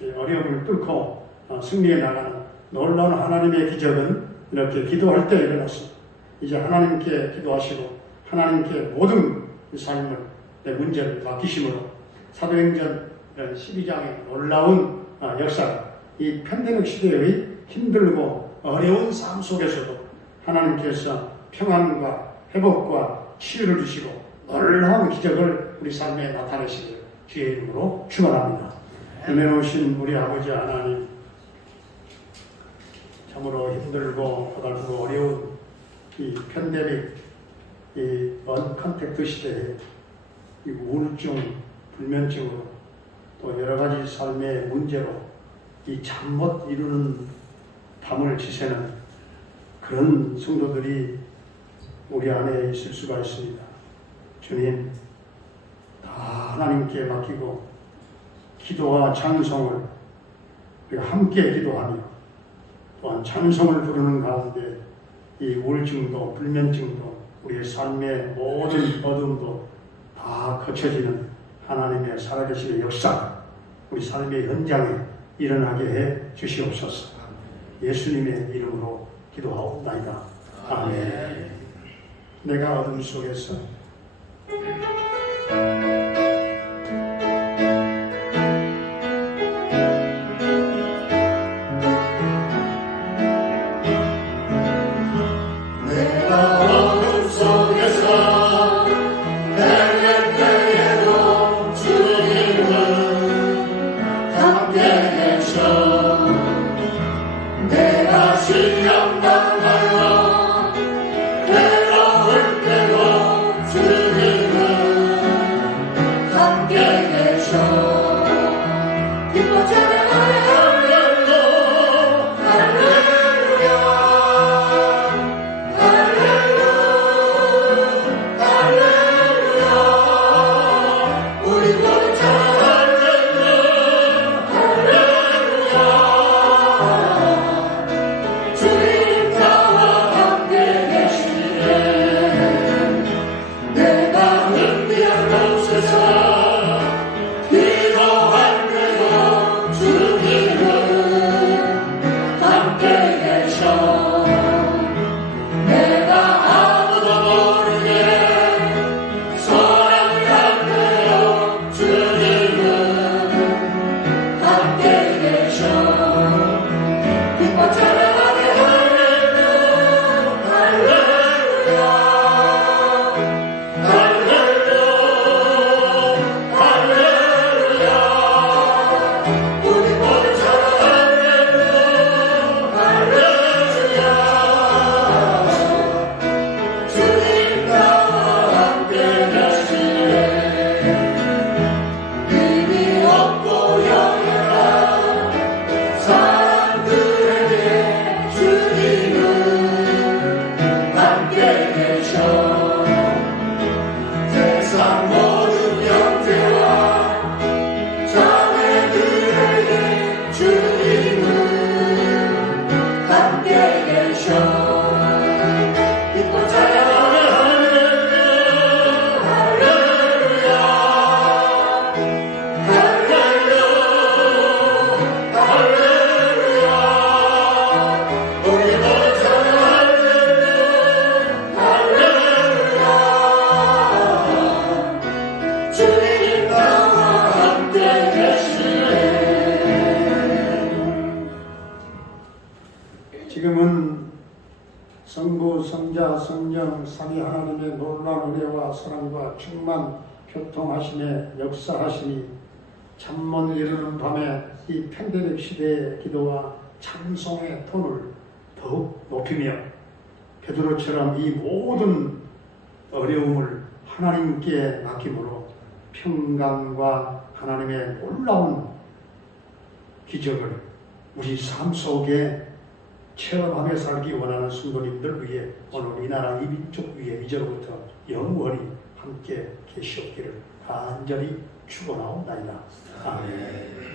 어려움을 뚫고 승리해 나가는 놀라운 하나님의 기적은 이렇게 기도할 때 일어났습니다. 이제 하나님께 기도하시고 하나님께 모든 삶을, 내 문제를 맡기심으로 사도행전 12장의 놀라운 역사가 이 팬데믹 시대의 힘들고 어려운 삶 속에서도 하나님께서 평안과 회복과 치유를 주시고 놀라운 기적을 우리 삶에 나타내시길 주의 이름으로 축원합니다. 은혜로우신 우리 아버지 하나님, 참으로 힘들고 고달프고 어려운 이 팬데믹, 이 언컨택트 시대에 이 우울증, 불면증으로 또 여러 가지 삶의 문제로 이 잠 못 이루는 밤을 지새는 그런 성도들이 우리 안에 있을 수가 있습니다. 주님, 다 하나님께 맡기고 기도와 찬송을 우리가 함께 기도하며 또한 찬송을 부르는 가운데 이 우울증도 불면증도 우리의 삶의 모든 어둠도 다 거쳐지는 하나님의 살아계심의 역사, 우리 삶의 현장에 일어나게 해 주시옵소서. 예수님의 이름으로 기도하옵나이다. 아멘. 내가 어둠 속에서 실령당하여 괴로울 때로 주님은 성령 삼위 하나님의 놀라운 은혜와 사랑과 충만 교통하심에 역사하심이 잠못 이루는 밤에 이 팬데믹 시대의 기도와 찬송의 톤을 더욱 높이며 베드로처럼 이 모든 어려움을 하나님께 맡김으로 평강과 하나님의 놀라운 기적을 우리 삶 속에 체험하며 살기 원하는 성도님들 위해 오늘 이 나라 이 민족 위에 이제로부터 영원히 함께 계시옵기를 간절히 축원하옵나이다. 아멘.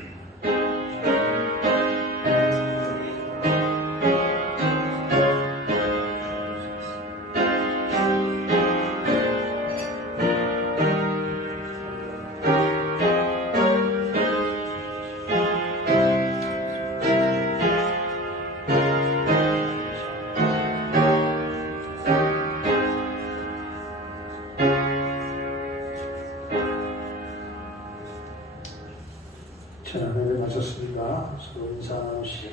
천안에 마쳤습니다. 서로 인사 나누시죠.